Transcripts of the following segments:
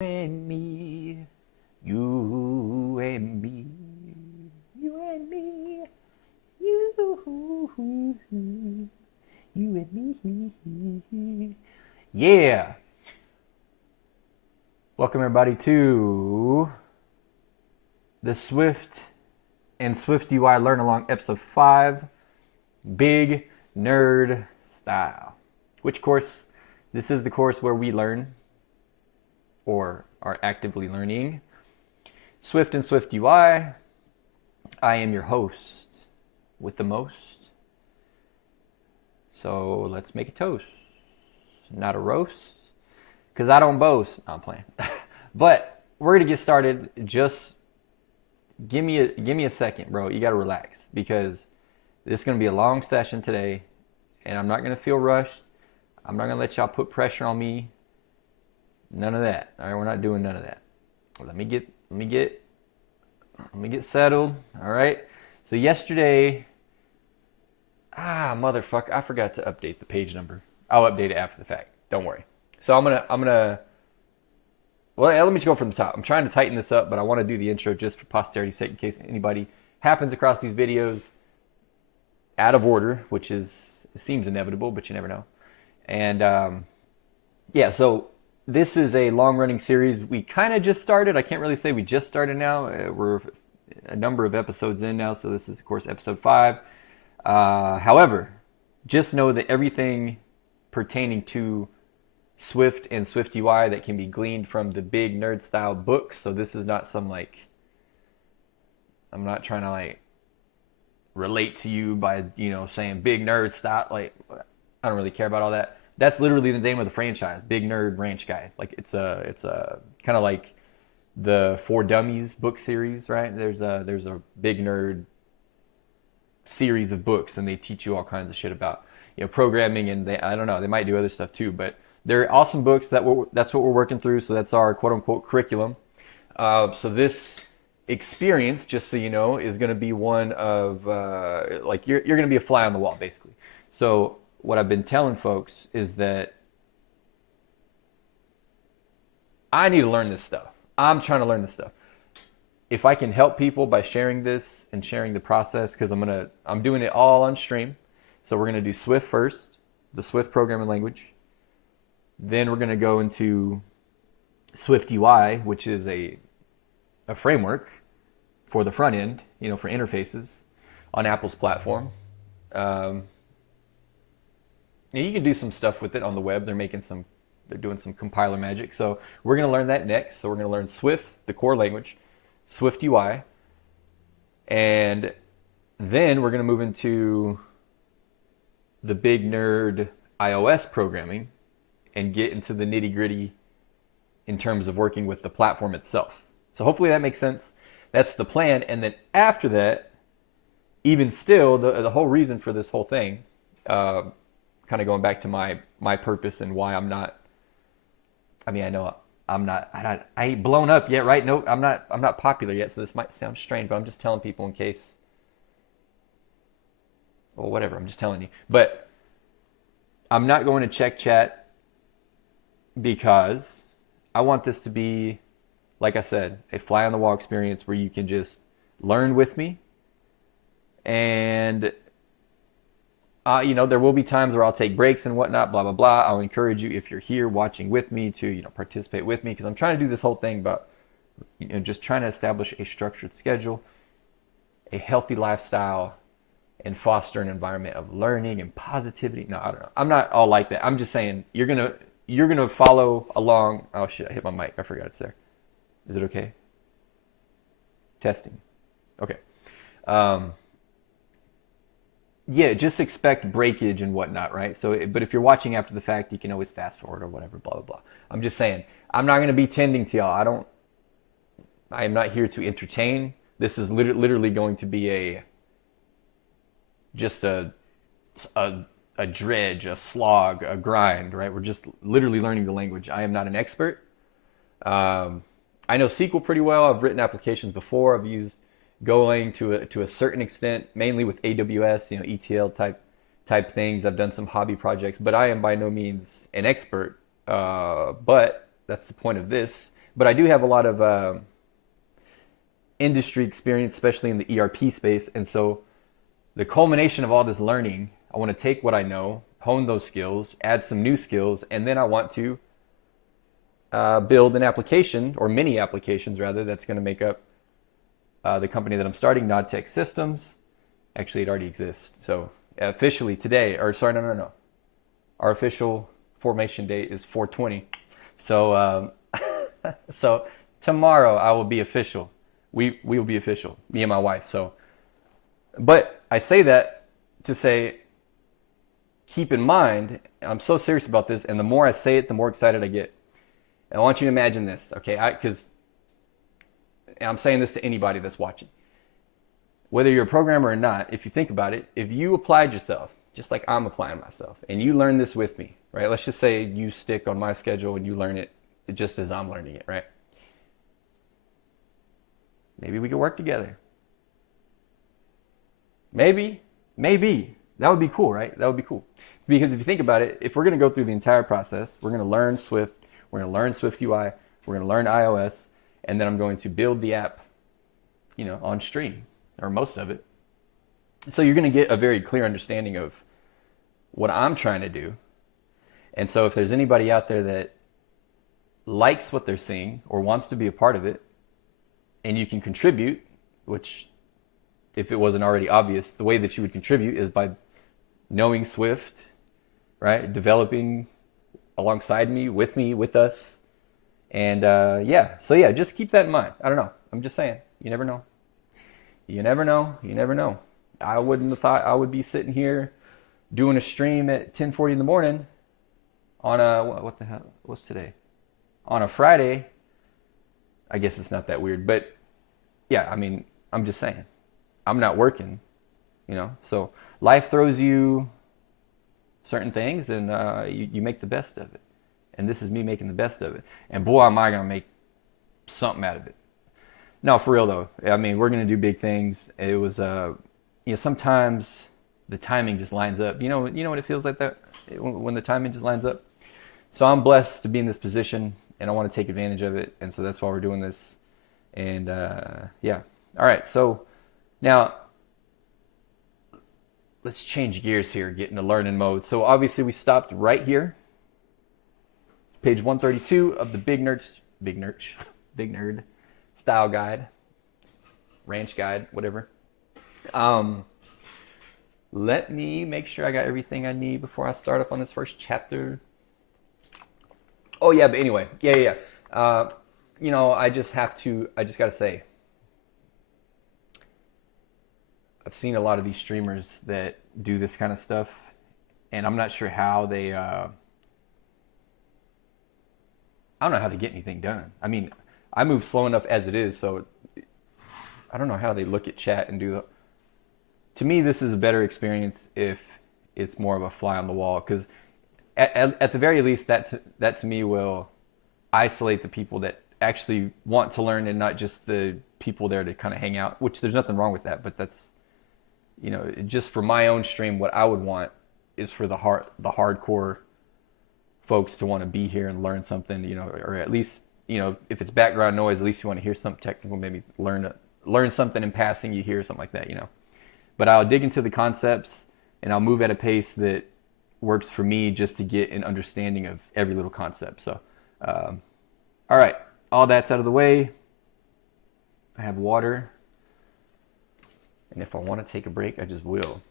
and me, you and me, you and me, you and me. Yeah. Welcome everybody to the Swift and SwiftUI Learnalong episode 5, Big Nerd Style. Which course? This is the course where we learn or are actively learning Swift and SwiftUI. I am your host with the most. So let's make a toast, not a roast, because I don't boast. No, I'm playing. But we're gonna get started. Just give me a second, bro. You gotta relax because this is gonna be a long session today, and I'm not gonna feel rushed. I'm not gonna let y'all put pressure on me. None of that. All right, we're not doing none of that. Let me get settled. All right. So yesterday, motherfucker, I forgot to update the page number. I'll update it after the fact. Don't worry. So I'm gonna. Well, let me just go from the top. I'm trying to tighten this up, but I want to do the intro just for posterity's sake, in case anybody happens across these videos out of order, which seems inevitable, but you never know. And yeah, so this is a long-running series. We kind of just started. I can't really say we just started now. We're a number of episodes in now, so this is, of course, episode 5. However, just know that everything pertaining to Swift and SwiftUI that can be gleaned from the big nerd style books. So this is not some I'm not trying to relate to you by, saying big nerd style. I don't really care about all that. That's literally the name of the franchise, Big Nerd Ranch Guide. It's a kind of like the For Dummies book series, right? There's a Big Nerd series of books, and they teach you all kinds of shit about programming, and I don't know, they might do other stuff too, but they're awesome books. That's what we're working through. So that's our quote unquote curriculum. So this experience, just so you know, is going to be one of you're going to be a fly on the wall, basically. So what I've been telling folks is that I need to learn this stuff. I'm trying to learn this stuff. If I can help people by sharing this and sharing the process, because I'm doing it all on stream. So we're gonna do Swift first, the Swift programming language. Then we're gonna go into SwiftUI, which is a framework for the front end, for interfaces on Apple's platform. You can do some stuff with it on the web. They're doing some compiler magic. So we're gonna learn that next. So we're gonna learn Swift, the core language, SwiftUI, and then we're going to move into the big nerd iOS programming and get into the nitty-gritty in terms of working with the platform itself. So hopefully that makes sense. That's the plan. And then after that, even still, the whole reason for this whole thing, kind of going back to my purpose and why I'm not, I ain't blown up yet, right? No, I'm not popular yet, so this might sound strange, but I'm just telling people in case, well, whatever, I'm just telling you. But I'm not going to check chat because I want this to be, like I said, a fly on the wall experience where you can just learn with me. And there will be times where I'll take breaks and whatnot, blah, blah, blah. I'll encourage you, if you're here watching with me, to, participate with me, because I'm trying to do this whole thing about, just trying to establish a structured schedule, a healthy lifestyle, and foster an environment of learning and positivity. No, I don't know. I'm not all like that. I'm just saying, you're gonna follow along. Oh shit, I hit my mic. I forgot it's there. Is it okay? Testing. Okay. Yeah, just expect breakage and whatnot, right? So, but if you're watching after the fact, you can always fast forward or whatever, blah, blah, blah. I'm just saying, I'm not going to be tending to y'all. I am not here to entertain. This is literally going to be just a dredge, a slog, a grind, right? We're just literally learning the language. I am not an expert. I know SQL pretty well. I've written applications before. I've used Golang to a certain extent, mainly with AWS, ETL type things. I've done some hobby projects, but I am by no means an expert. But that's the point of this. But I do have a lot of industry experience, especially in the ERP space. And so the culmination of all this learning, I want to take what I know, hone those skills, add some new skills, and then I want to build an application, or many applications rather, that's going to make up the company that I'm starting, Nod Tech Systems. Actually, it already exists. So officially today, or sorry, no. Our official formation date is 4/20. So so tomorrow I will be official. We will be official, me and my wife. So, but I say that to say, keep in mind, I'm so serious about this, and the more I say it, the more excited I get. And I want you to imagine this, okay? Because I'm saying this to anybody that's watching. Whether you're a programmer or not, if you think about it, if you applied yourself, just like I'm applying myself, and you learn this with me, right? Let's just say you stick on my schedule and you learn it just as I'm learning it, right? Maybe we could work together. Maybe. That would be cool, right? That would be cool. Because if you think about it, if we're going to go through the entire process, we're going to learn Swift, we're going to learn SwiftUI, we're going to learn iOS, and then I'm going to build the app, on stream, or most of it. So you're going to get a very clear understanding of what I'm trying to do. And so if there's anybody out there that likes what they're seeing or wants to be a part of it, and you can contribute, which, if it wasn't already obvious, the way that you would contribute is by knowing Swift, right? Developing alongside me, with us. And so just keep that in mind. I don't know. I'm just saying, you never know. You never know. I wouldn't have thought I would be sitting here doing a stream at 10:40 in the morning on what the hell, what's today? On a Friday. I guess it's not that weird, but yeah, I mean, I'm just saying, I'm not working, so life throws you certain things, and you make the best of it. And this is me making the best of it. And boy, am I going to make something out of it. No, for real though. I mean, we're going to do big things. It was, sometimes the timing just lines up. You know what it feels like that when the timing just lines up? So I'm blessed to be in this position, and I want to take advantage of it. And so that's why we're doing this. And all right. So now let's change gears here, get into learning mode. So obviously we stopped right here. Page 132 of the Big Nerd Style Guide, Ranch Guide, whatever. Let me make sure I got everything I need before I start up on this first chapter. Oh yeah, but anyway, yeah. I just gotta say, I've seen a lot of these streamers that do this kind of stuff, and I'm not sure how they, I don't know how they get anything done. I mean, I move slow enough as it is, so I don't know how they look at chat and do the... To me, this is a better experience if it's more of a fly on the wall, because at the very least, that to me will isolate the people that actually want to learn, and not just the people there to kind of hang out, which there's nothing wrong with that, but that's, just for my own stream, what I would want is for the hardcore folks to want to be here and learn something, or at least, if it's background noise, at least you want to hear something technical, maybe learn something in passing, you hear something like that, But I'll dig into the concepts, and I'll move at a pace that works for me, just to get an understanding of every little concept. So, all right, all that's out of the way. I have water, and if I want to take a break, I just will.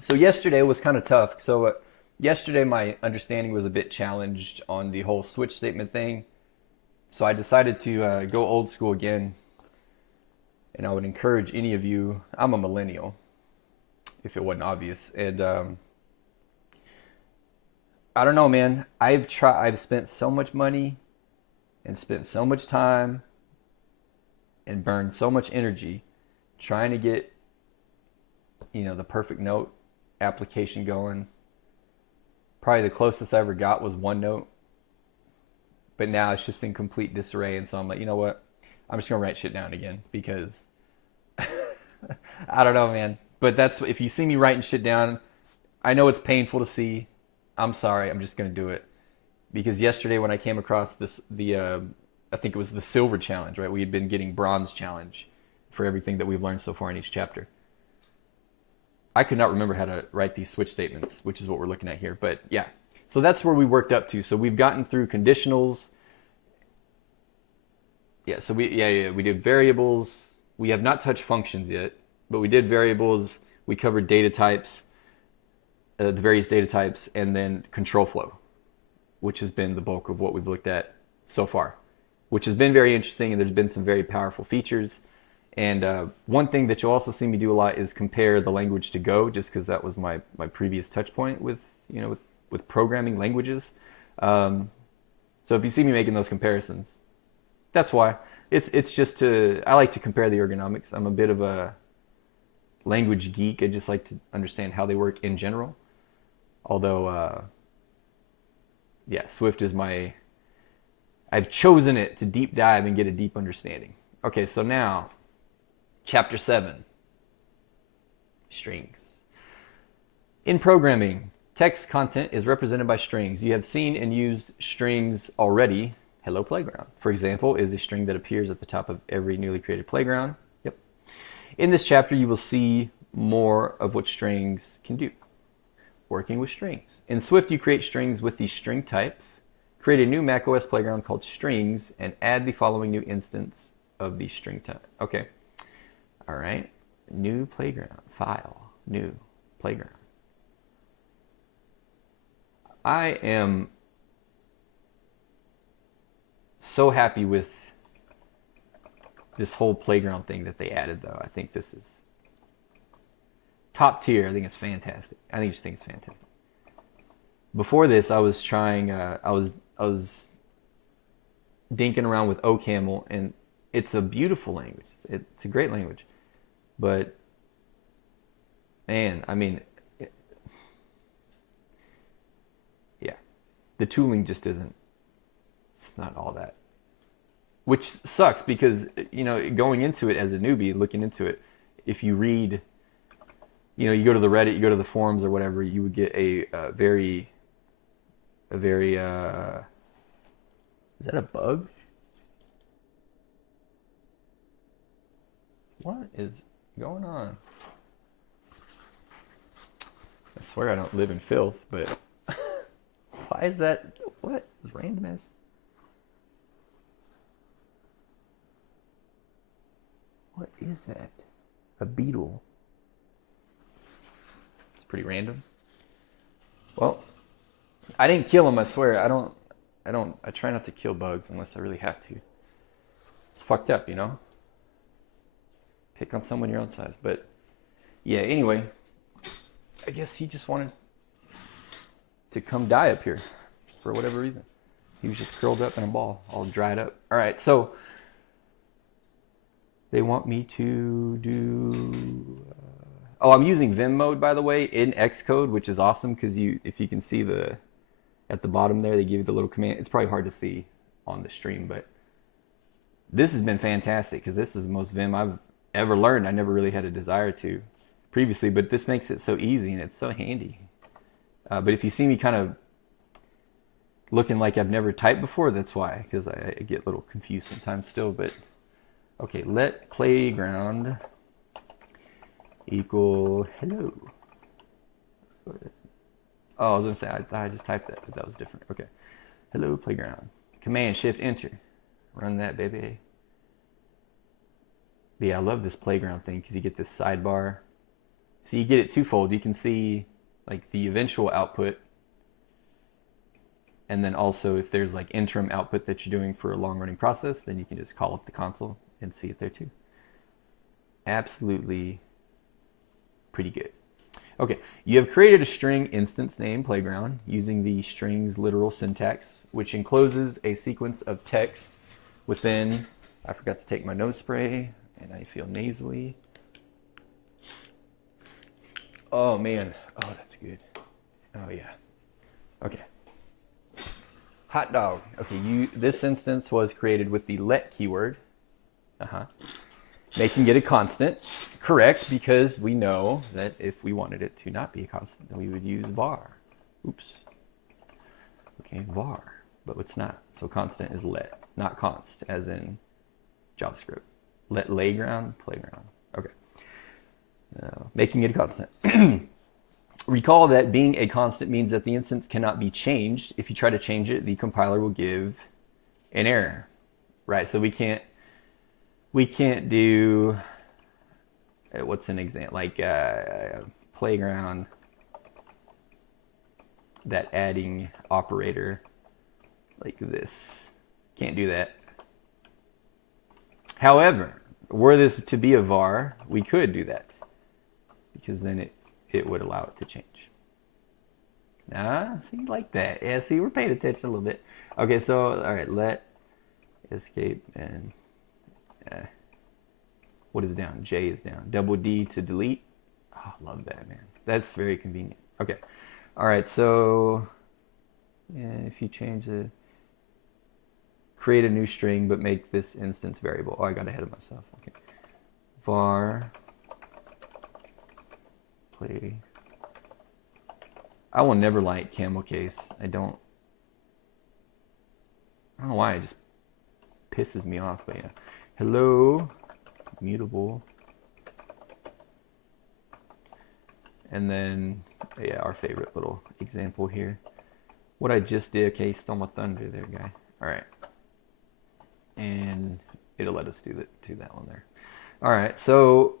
So yesterday was kind of tough. So yesterday my understanding was a bit challenged on the whole switch statement thing. So I decided to go old school again. And I would encourage any of you, I'm a millennial, if it wasn't obvious. And I don't know, man. I've spent so much money and spent so much time and burned so much energy trying to get, the perfect note application going. Probably the closest I ever got was OneNote. But now it's just in complete disarray. And so I'm like, you know what? I'm just going to write shit down again, because I don't know, man. But if you see me writing shit down, I know it's painful to see. I'm sorry. I'm just going to do it. because yesterday when I came across I think it was the silver challenge, right? We had been getting bronze challenge for everything that we've learned so far in each chapter. I could not remember how to write these switch statements, which is what we're looking at here. But yeah, so that's where we worked up to. So we've gotten through conditionals. Yeah, so we did variables. We have not touched functions yet, but we did variables. We covered data types, the various data types, and then control flow, which has been the bulk of what we've looked at so far, which has been very interesting, and there's been some very powerful features. And one thing that you'll also see me do a lot is compare the language to Go, just because that was my previous touch point with with programming languages. So if you see me making those comparisons, that's why. It's just I like to compare the ergonomics. I'm a bit of a language geek. I just like to understand how they work in general. Although, yeah, Swift is I've chosen it to deep dive and get a deep understanding. Okay, so now, Chapter 7, strings. In programming, text content is represented by strings. You have seen and used strings already. Hello Playground, for example, is a string that appears at the top of every newly created playground. Yep. In this chapter, you will see more of what strings can do. Working with strings. In Swift, you create strings with the string type. Create a new macOS playground called strings and add the following new instance of the string type. Okay. All right. New playground. File. New playground. I am so happy with this whole playground thing that they added, though. I think this is top tier. I think it's fantastic. I just think it's fantastic. Before this, I was trying. I was dinking around with OCaml, and it's a beautiful language. It's a great language, but man, I mean, yeah, the tooling just isn't. It's not all that. Which sucks because, going into it as a newbie, looking into it, if you read, you go to the Reddit, you go to the forums or whatever, you would get a very, is that a bug? What is going on? I swear I don't live in filth, but why is that? What is random as? What is that? A beetle. It's pretty random. Well, I didn't kill him, I swear. I try not to kill bugs unless I really have to. It's fucked up, Pick on someone your own size. But yeah, anyway, I guess he just wanted to come die up here for whatever reason. He was just curled up in a ball, all dried up. All right, so they want me to do... oh, I'm using Vim mode, by the way, in Xcode, which is awesome because if you can see at the bottom there, they give you the little command. It's probably hard to see on the stream, but this has been fantastic because this is the most Vim I've ever learned. I never really had a desire to previously, but this makes it so easy and it's so handy. But if you see me kind of looking like I've never typed before, that's why, because I get a little confused sometimes still. But okay, let playground equal hello. Oh, I was going to say, I thought I just typed that, but that was different. Okay. Hello, playground. Command, Shift, Enter. Run that, baby. But yeah, I love this playground thing because you get this sidebar. So you get it twofold. You can see like the eventual output. And then also if there's like interim output that you're doing for a long running process, then you can just call up the console and see it there too. Absolutely pretty good. Okay, you have created a string instance named playground using the string's literal syntax, which encloses a sequence of text within. I forgot to take my nose spray, and I feel nasally. Oh man, oh that's good. Oh yeah. Okay. Hot dog. Okay, this instance was created with the let keyword. Making it a constant. Correct, because we know that if we wanted it to not be a constant, then we would use var. Oops. Okay, var. but it's not. So constant is let, not const, as in JavaScript. Let layground, playground. Okay. Making it a constant. Recall that being a constant means that the instance cannot be changed. If you try to change it, the compiler will give an error, right? So we can't do, what's an example, like playground, that adding operator like this. Can't do that. However, were this to be a var, we could do that, because then it would allow it to change. See, like that. Yeah, see, we're paying attention a little bit. Okay, so, all right, let escape and what is down? J is down. Double D to delete. Oh, love that, man. That's very convenient. Okay. All right, so if you change the, create a new string, but make this instance variable. Oh, I got ahead of myself. Okay. Var play. I will never like camel case. I don't know why, it just pisses me off, but yeah. Hello, mutable. And then, yeah, our favorite little example here. What I just did, okay, stole my thunder there, guy. All right. And it'll let us do that one there. All right, so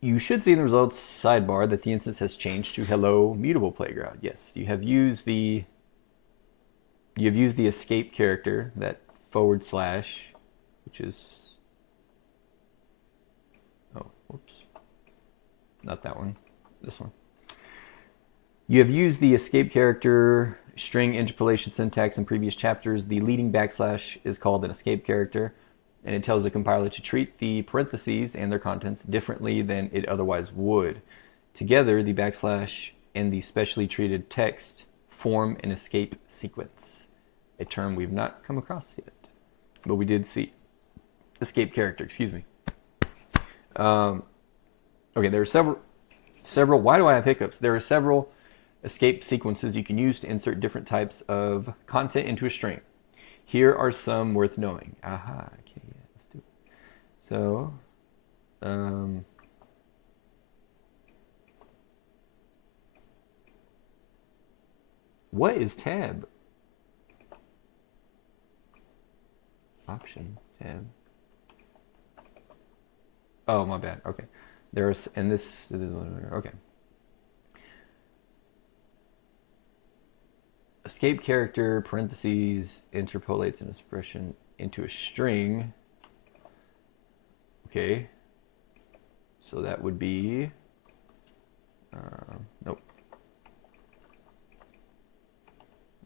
you should see in the results sidebar that the instance has changed to hello mutable playground. Yes, you have used the escape character, that / which is, oh, whoops, not that one, this one. You have used the escape character string interpolation syntax in previous chapters. The leading / is called an escape character, and it tells the compiler to treat the parentheses and their contents differently than it otherwise would. Together, the / and the specially treated text form an escape sequence, a term we've not come across yet, but we did see. Escape character, excuse me. Okay, there are several, why do I have hiccups? There are several escape sequences you can use to insert different types of content into a string. Here are some worth knowing. Aha, okay, yeah, let's do it. So, what is tab? Option, tab. Oh, my bad, okay. There's, and this, okay. Escape character, parentheses, interpolates an expression into a string. Okay. So that would be, nope.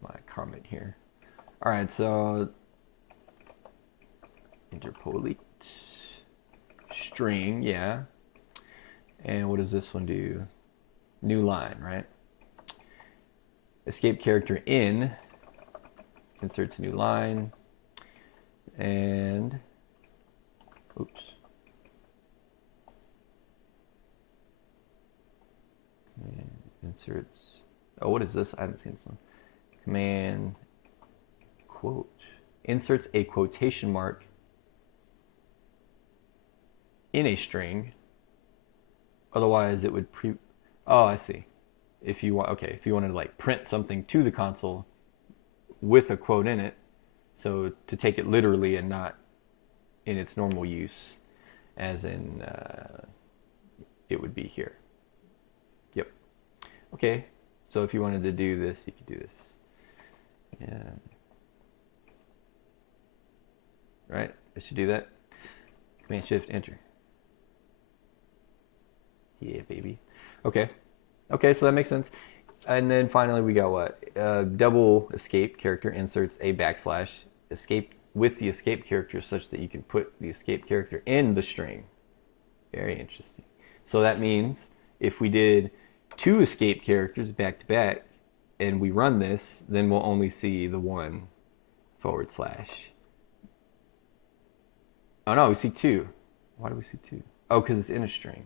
My comment here. All right, so interpolate string, yeah. And what does this one do? New line, right? Escape character in inserts a new line, and oops, and inserts, oh, what is this? I haven't seen this one. Command quote inserts a quotation mark in a string, otherwise it would oh, I see. If you want, okay, if you wanted to like print something to the console with a quote in it, so to take it literally and not in its normal use, as in it would be here. Yep. Okay, so if you wanted to do this, you could do this. Yeah. Right, I should do that. Command Shift Enter. Yeah, baby. Okay. Okay, so that makes sense. And then finally we got what? Double escape character inserts a / escape with the escape character such that you can put the escape character in the string. Very interesting. So that means if we did 2 escape characters back to back and we run this, then we'll only see the one /. Oh no, we see 2. Why do we see 2? Oh, because it's in a string.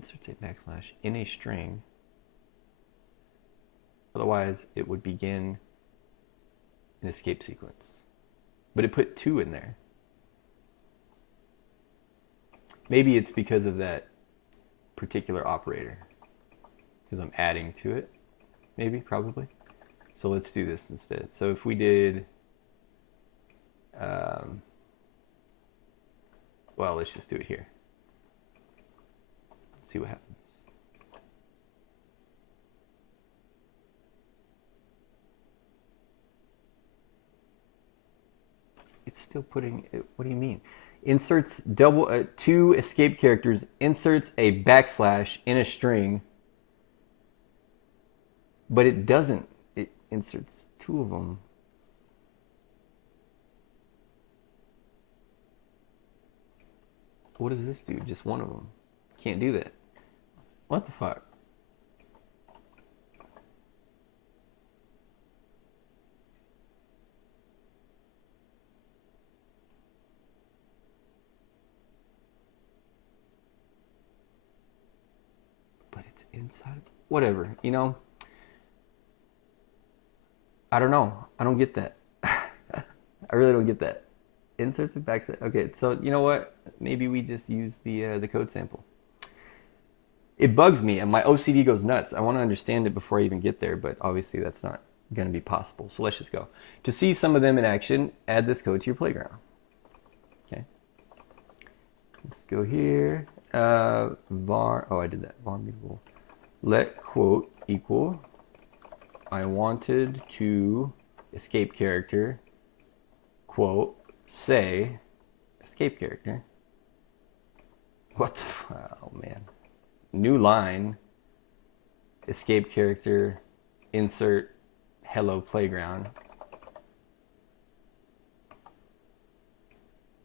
Inserts a backslash in a string. Otherwise, it would begin an escape sequence. But it put 2 in there. Maybe it's because of that particular operator. Because I'm adding to it. Maybe, probably. So let's do this instead. So if we did, well, let's just do it here. See what happens. It's still putting, what do you mean? Inserts 2 escape characters, inserts a backslash in a string, but it doesn't. It inserts 2 of them. What does this do? Just one of them. Can't do that. What the fuck? But it's inside. Whatever, you know? I don't know. I don't get that. I really don't get that. Inserts and backslash. Okay, so you know what? Maybe we just use the code sample. It bugs me, and my OCD goes nuts. I want to understand it before I even get there, but obviously that's not going to be possible. So let's just go. To see some of them in action, add this code to your playground. Okay. Let's go here. Var. Oh, I did that. Var mutable. Let quote equal. I wanted to escape character. Quote. Say escape character. What the? Oh man. New line, escape character, insert hello playground,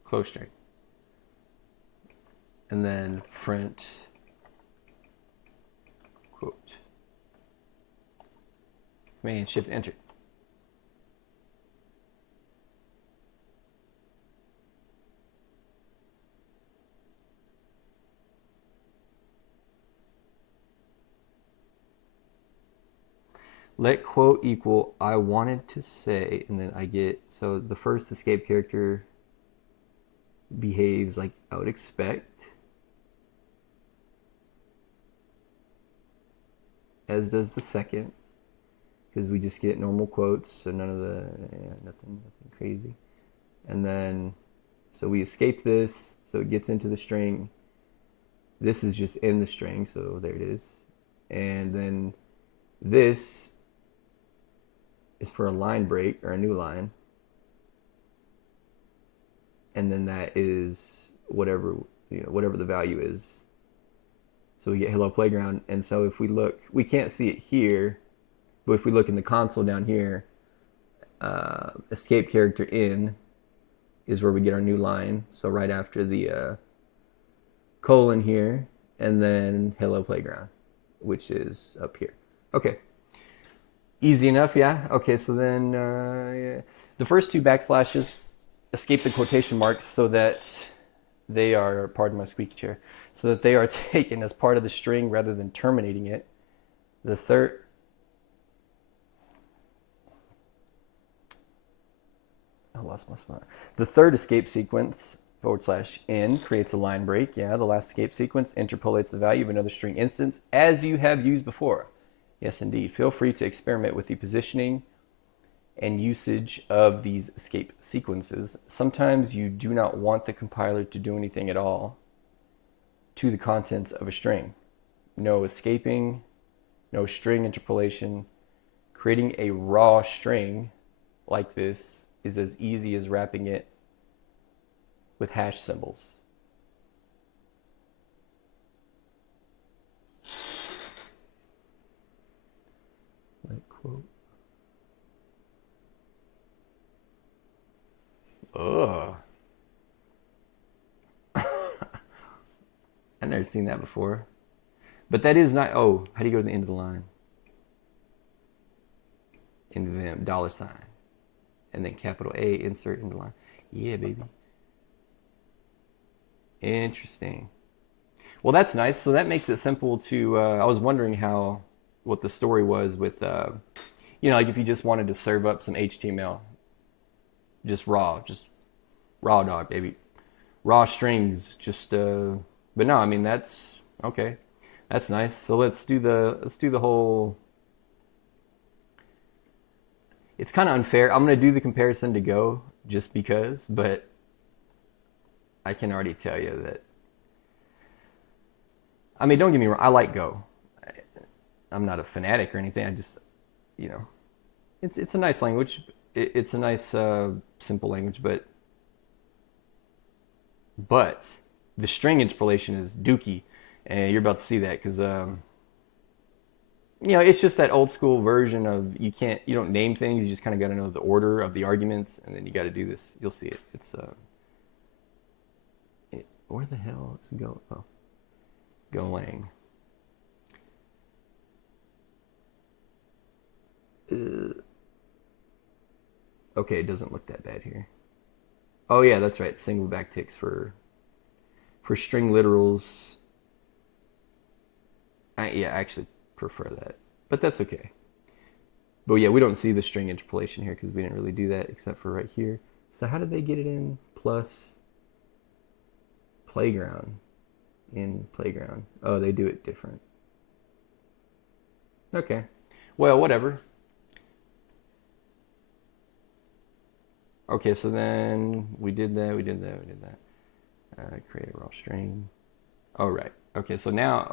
close string, and then print quote. Command Shift Enter. Let quote equal I wanted to say, and then I get, so the first escape character behaves like I would expect, as does the second, because we just get normal quotes, so none of the, nothing crazy. And then, so we escape this, so it gets into the string. This is just in the string, so there it is. And then this is for a line break or a new line, and then that is whatever, you know, whatever the value is. So we get hello playground, and so if we look, we can't see it here, but if we look in the console down here, escape character in is where we get our new line. So right after the colon here, and then hello playground, which is up here. Okay. Easy enough, yeah? Okay, so then yeah. The first 2 backslashes escape the quotation marks so that they are, pardon my squeaky chair, so that they are taken as part of the string rather than terminating it. The third, I lost my spot. The third escape sequence, /n, creates a line break. Yeah, the last escape sequence interpolates the value of another string instance as you have used before. Yes, indeed. Feel free to experiment with the positioning and usage of these escape sequences. Sometimes you do not want the compiler to do anything at all to the contents of a string. No escaping, no string interpolation. Creating a raw string like this is as easy as wrapping it with hash symbols. Let quote. Ugh. I've never seen that before. But that is not, oh, how do you go to the end of the line? Invent, $, and then capital A, insert in the line. Yeah, baby. Interesting. Well, that's nice. So that makes it simple to, I was wondering what the story was with, like if you just wanted to serve up some HTML, just raw dog, baby. Raw strings, but no, I mean, that's, okay. That's nice. So let's do the whole, it's kind of unfair. I'm going to do the comparison to Go just because, but I can already tell you that, I mean, don't get me wrong, I like Go. I'm not a fanatic or anything. I just, you know, it's a nice language. It's a nice, simple language, but the string interpolation is dookie, and you're about to see that because, it's just that old school version of you don't name things. You just kind of got to know the order of the arguments, and then you got to do this. You'll see it. Where the hell is it go? Oh, Golang. Okay, it doesn't look that bad here. Oh yeah, that's right. Single backticks for string literals. I actually prefer that, but that's okay. But yeah, we don't see the string interpolation here because we didn't really do that except for right here. So how did they get it in? Plus playground in playground. Oh, they do it different. Okay. Well, whatever. Okay, so then we did that. Create a raw string. Oh, right. Okay, so now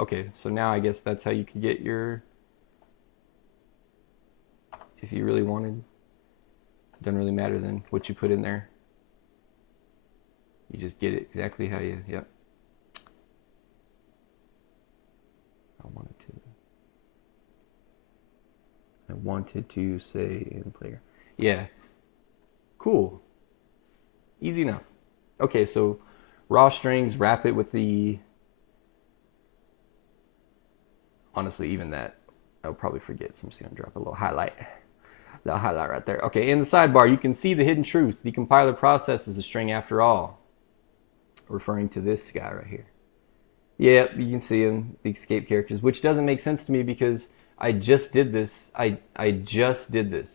I guess that's how you could get your, if you really wanted. It doesn't really matter then what you put in there. You just get it exactly how you, yep. I wanted to say in playground. Yeah. Cool. Easy enough. Okay, so raw strings, wrap it with the, honestly, even that, I'll probably forget, so I'm just gonna drop a little highlight. That highlight right there. Okay, in the sidebar, you can see the hidden truth. The compiler processes the string after all. Referring to this guy right here. Yep, you can see him, the escape characters, which doesn't make sense to me because I just did this. I just did this.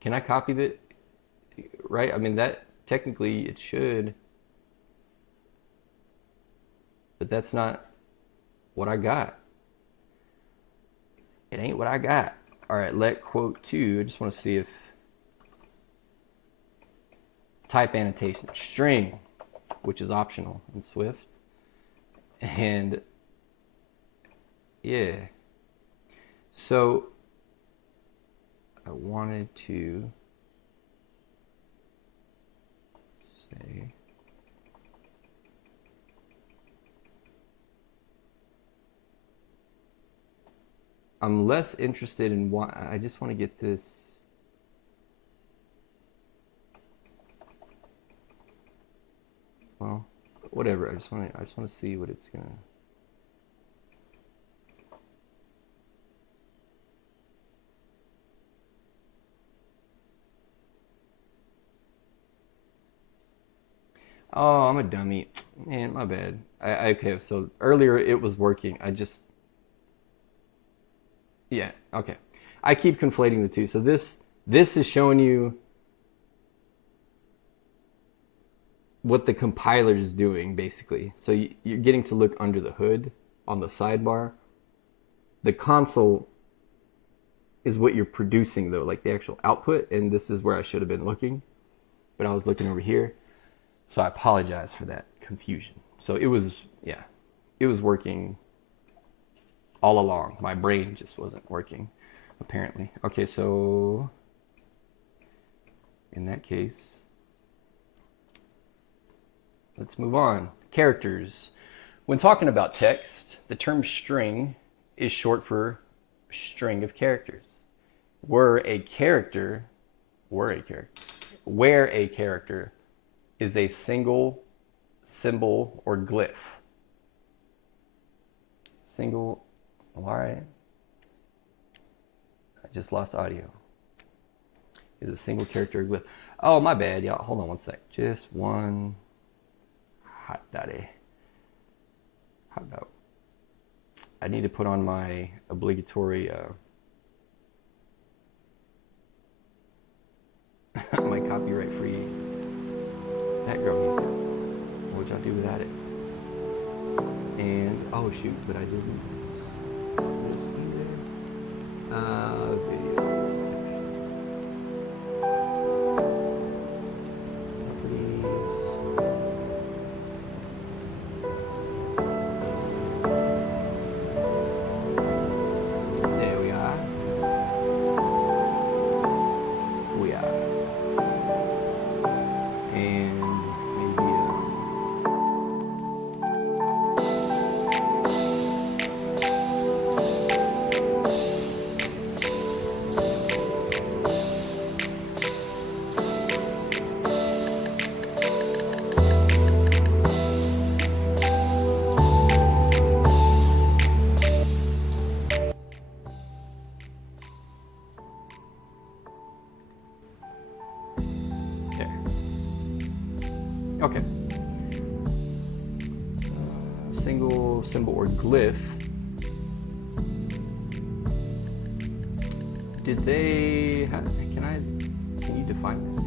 Can I copy that? Right? I mean, that technically it should, but that's not what I got. It ain't what I got. All right, let quote 2. I just want to see if type annotation string, which is optional in Swift, and yeah. So I wanted to say I'm less interested in why. I just want to get this. Well, whatever. I just want to see what it's gonna. Oh, I'm a dummy. Man, my bad. Okay, so earlier it was working. Yeah, okay. I keep conflating the two. So this is showing you what the compiler is doing, basically. So you're getting to look under the hood on the sidebar. The console is what you're producing, though, like the actual output, and this is where I should have been looking, but I was looking over here. So I apologize for that confusion. So it was working all along. My brain just wasn't working, apparently. Okay, so in that case, let's move on. Characters. When talking about text, the term string is short for string of characters. Where a character is a single symbol or glyph. All right. I just lost audio. is a single character glyph. Oh, my bad, y'all. Hold on one sec. Just one hot daddy. Hot dog. I need to put on my obligatory my copyright-free background music. What would y'all do without it? And oh shoot, but I did this video. There we are. We are. And maybe okay. Single symbol or glyph. Did they? Can you define this?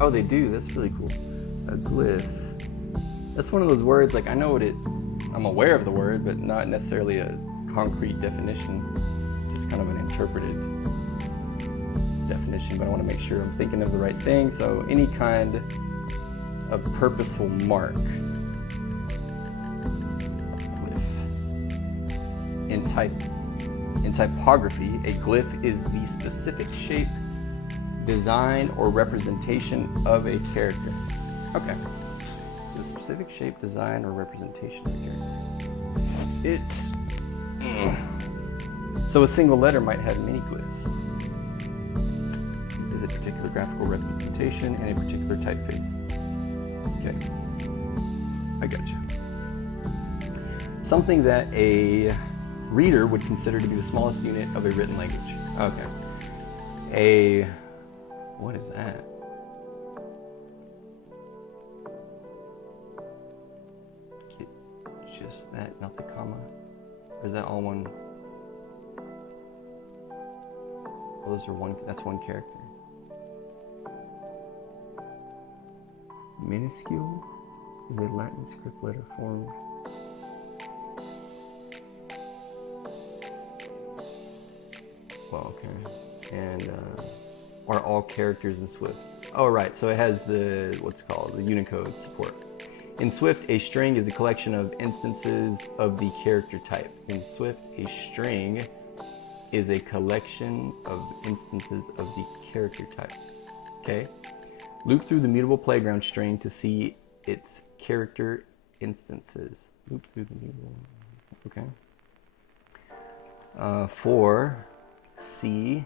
Oh, they do. That's really cool. A glyph. That's one of those words. Like I know what it. I'm aware of the word, but not necessarily a concrete definition. Just kind of an interpreted definition. But I want to make sure I'm thinking of the right thing. So any kind of purposeful mark. In typography, a glyph is the specific shape, design, or representation of a character. Okay. The specific shape, design, or representation of a character. So a single letter might have many glyphs. Is a particular graphical representation and a particular typeface. Okay. I gotcha. Something that a reader would consider to be the smallest unit of a written language. Okay. What is that? Just that, not the comma? Or is that all one? Oh, those are that's one character. Minuscule is a Latin script letter formed. Well, okay. And are all characters in Swift? Oh, right. So it has the the Unicode support. In Swift, a string is a collection of instances of the character type. In Swift, a string is a collection of instances of the character type. Okay. Loop through the mutable playground string to see its character instances. Loop through the mutable. Okay. For C.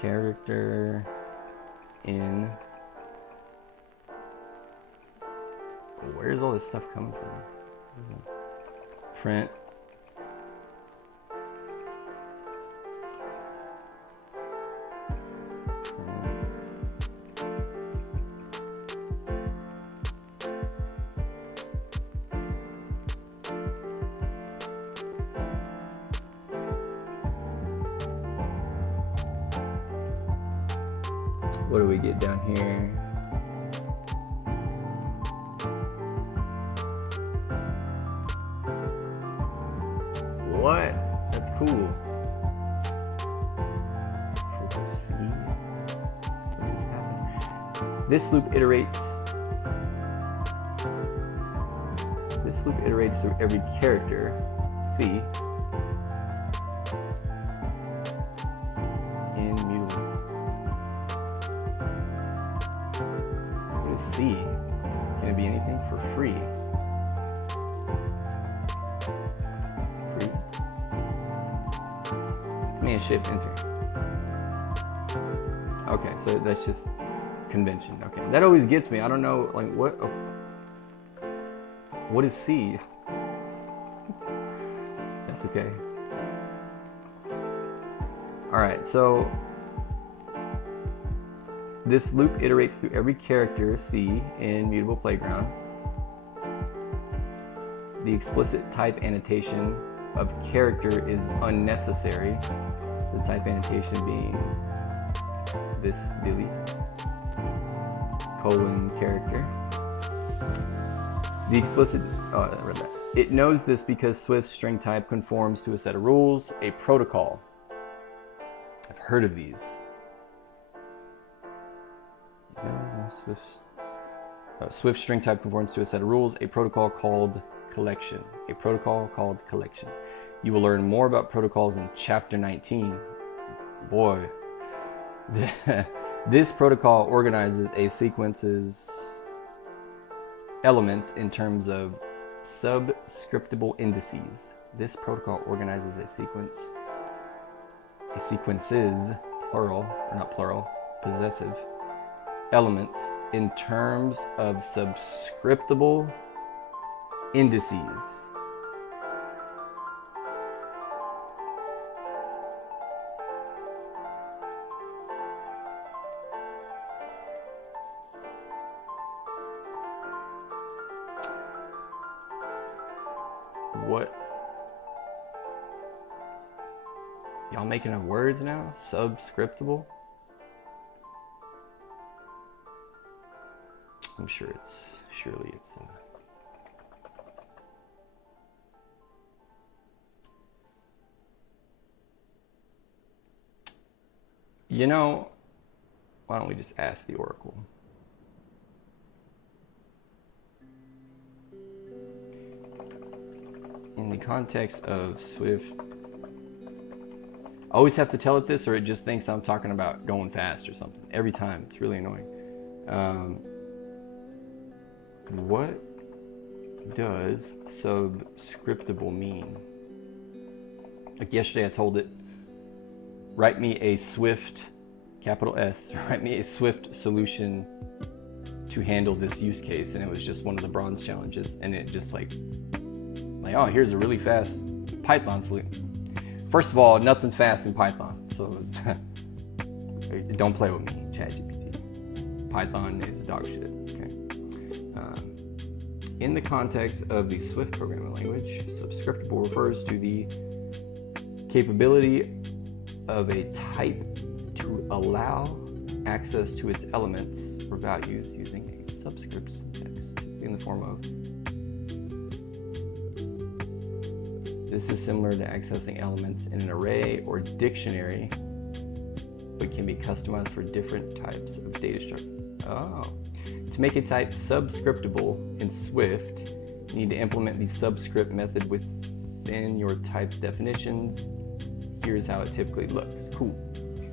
Character in. Where's all this stuff coming from? Print. What do we get down here? What? That's cool. What is happening? This loop iterates through every character. C. C. Can it be anything for free? Free. Command Shift Enter. Okay, so that's just convention. Okay, that always gets me. I don't know, like what? Oh. What is C? That's That's okay. Alright, so this loop iterates through every character C in Mutable Playground. The explicit type annotation of character is unnecessary. The type annotation being this Billy colon character. The explicit, oh, I read that. It knows this because Swift string type conforms to a set of rules, a protocol. I've heard of these. Swift string type conforms to a set of rules, a protocol called collection. A protocol called collection. You will learn more about protocols in chapter 19. Boy. This protocol organizes a sequence's elements in terms of subscriptable indices. This protocol organizes a sequence's, plural, or not plural, possessive, elements in terms of subscriptable indices. What? Y'all making up words now? Subscriptable? I'm sure surely it's you know, why don't we just ask the Oracle? In the context of Swift, I always have to tell it this, or it just thinks I'm talking about going fast or something. Every time. It's really annoying. What does subscriptable mean? Like yesterday I told it, write me a Swift, capital S, write me a Swift solution to handle this use case. And it was just one of the bronze challenges. And it just like, oh, here's a really fast Python solution. First of all, nothing's fast in Python. So don't play with me, ChatGPT. Python is dog shit. In the context of the Swift programming language, subscriptable refers to the capability of a type to allow access to its elements or values using a subscript syntax in the form of. This is similar to accessing elements in an array or dictionary, but can be customized for different types of data structures. Oh. To make a type subscriptable in Swift, you need to implement the subscript method within your type's definitions. Here's how it typically looks. Cool.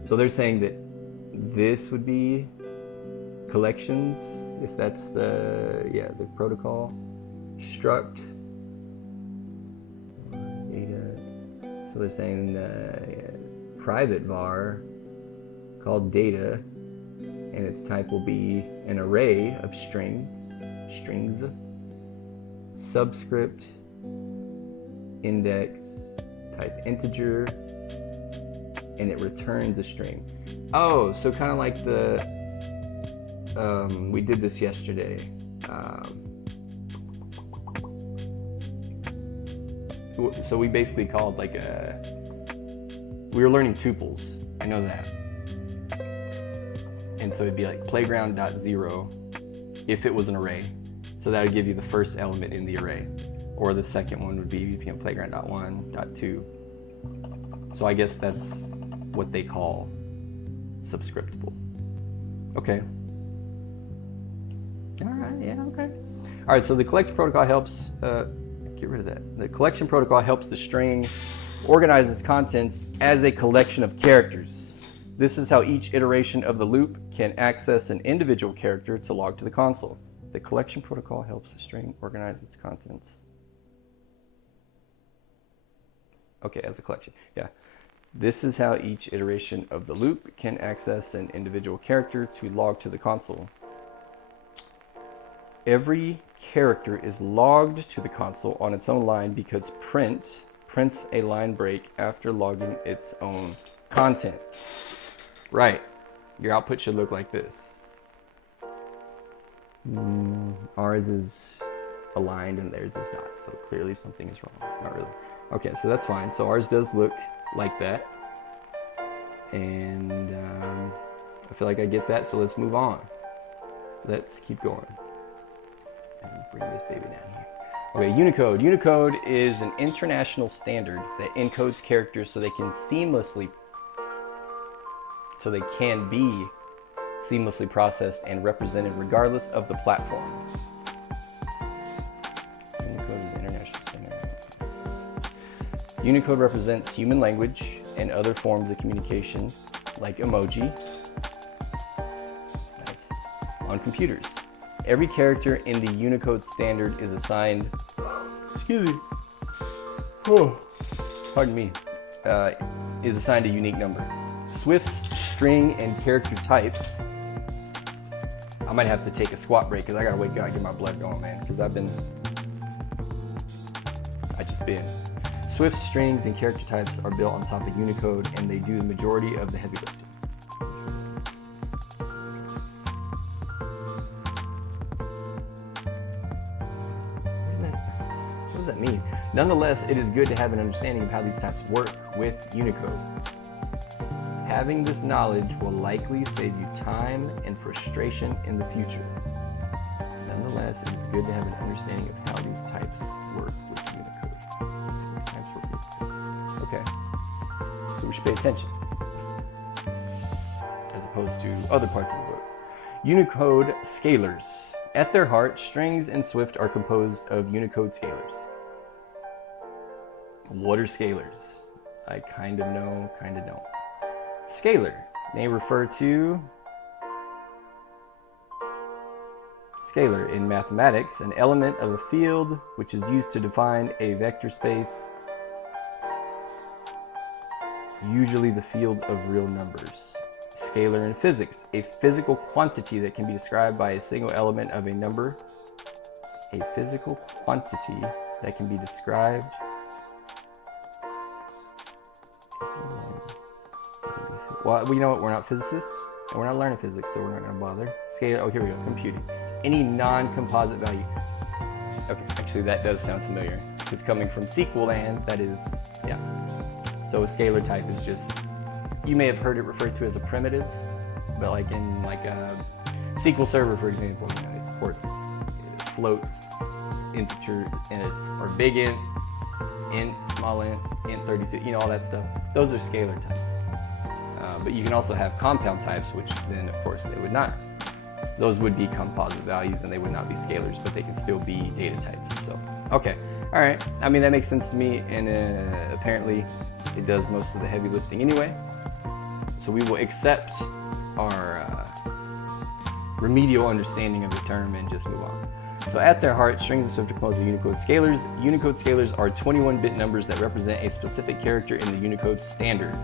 So they're saying that this would be collections, if that's the protocol. Struct data. So they're saying private var called data, and its type will be an array of strings, subscript, index, type integer, and it returns a string. Oh, so kind of like we did this yesterday. So we basically called we were learning tuples. I know that. And so it'd be like playground.0 if it was an array. So that would give you the first element in the array. Or the second one would be playground.1, .2. So I guess that's what they call subscriptable. Okay. All right, yeah, okay. All right, so the collection protocol helps, get rid of that. The collection protocol helps the string organize its contents as a collection of characters. This is how each iteration of the loop can access an individual character to log to the console. The collection protocol helps the string organize its contents. Okay, as a collection, yeah. This is how each iteration of the loop can access an individual character to log to the console. Every character is logged to the console on its own line because print prints a line break after logging its own content. Right. Your output should look like this. Ours is aligned and theirs is not. So clearly something is wrong. Not really. Okay, so that's fine. So ours does look like that. And I feel like I get that, so let's move on. Let's keep going. And bring this baby down here. Okay, Unicode. Unicode is an international standard that encodes characters so they can be seamlessly processed and represented regardless of the platform. Unicode is an international standard. Unicode represents human language and other forms of communication like emoji on computers. Every character in the Unicode standard is assigned, is assigned a unique number. Swift's string and character types. I might have to take a squat break because I gotta wake up and get my blood going, man. Because Swift strings and character types are built on top of Unicode, and they do the majority of the heavy lifting. What does that mean? Nonetheless, it is good to have an understanding of how these types work with Unicode. Having this knowledge will likely save you time and frustration in the future. Nonetheless, it is good to have an understanding of how these types work with Unicode. Okay, so we should pay attention as opposed to other parts of the book. Unicode scalars. At their heart, strings and Swift are composed of Unicode scalars. What are scalars? I kind of know, kind of don't. Scalar may refer to scalar in mathematics, an element of a field which is used to define a vector space, usually the field of real numbers. Scalar in physics, a physical quantity that can be described by a single element of a number. A physical quantity that can be described. Well, you know what? We're not physicists, and we're not learning physics, so we're not going to bother. Scalar. Oh, here we go. Computing. Any non-composite value. Okay, actually, that does sound familiar. It's coming from SQL land. That is, yeah. So a scalar type is just, you may have heard it referred to as a primitive, but like in like a SQL Server, for example, you know, it supports floats, integer, or big int, small int, int 32, you know, all that stuff. Those are scalar types. But you can also have compound types, which then, of course, they would not. Those would be composite values, and they would not be scalars, but they can still be data types. So, okay, all right. I mean, that makes sense to me, and apparently it does most of the heavy lifting anyway. So we will accept our remedial understanding of the term and just move on. So at their heart, strings and Swift are composed of Unicode scalars. Unicode scalars are 21-bit numbers that represent a specific character in the Unicode standard.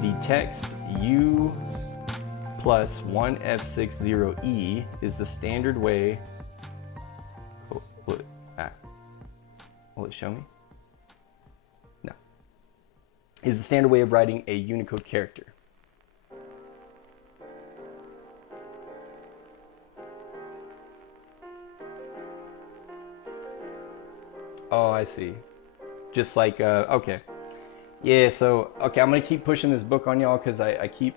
The text U plus 1F60E is the standard way. Will it show me? No. Is the standard way of writing a Unicode character. Oh, I see. Just like, okay. Yeah, so, okay, I'm going to keep pushing this book on y'all because I keep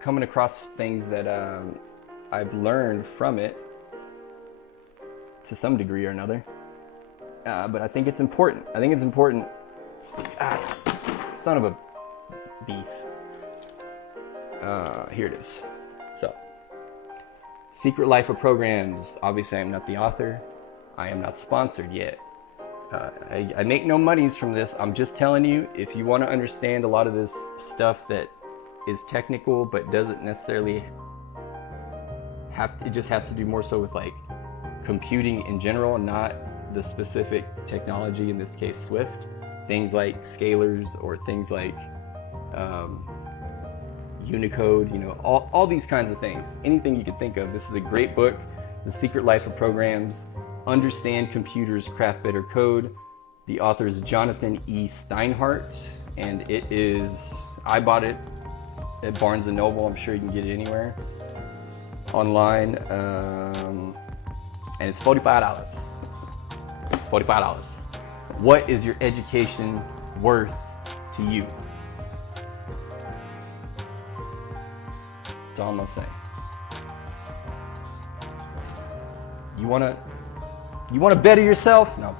coming across things that I've learned from it to some degree or another. But I think it's important. Son of a beast. Here it is. So, Secret Life of Programs. Obviously, I'm not the author. I am not sponsored yet. I make no monies from this. I'm just telling you, if you want to understand a lot of this stuff that is technical but doesn't necessarily have, it just has to do more so with like computing in general, not the specific technology, in this case Swift. Things like scalars or things like Unicode, you know, all these kinds of things. Anything you can think of. This is a great book, The Secret Life of Programs. Understand computers, craft better code. The author is Jonathan E. Steinhardt, and I bought it at Barnes & Noble. I'm sure you can get it anywhere online. And it's $45. $45. What is your education worth to you? That's all I'm gonna say. You wanna better yourself? No.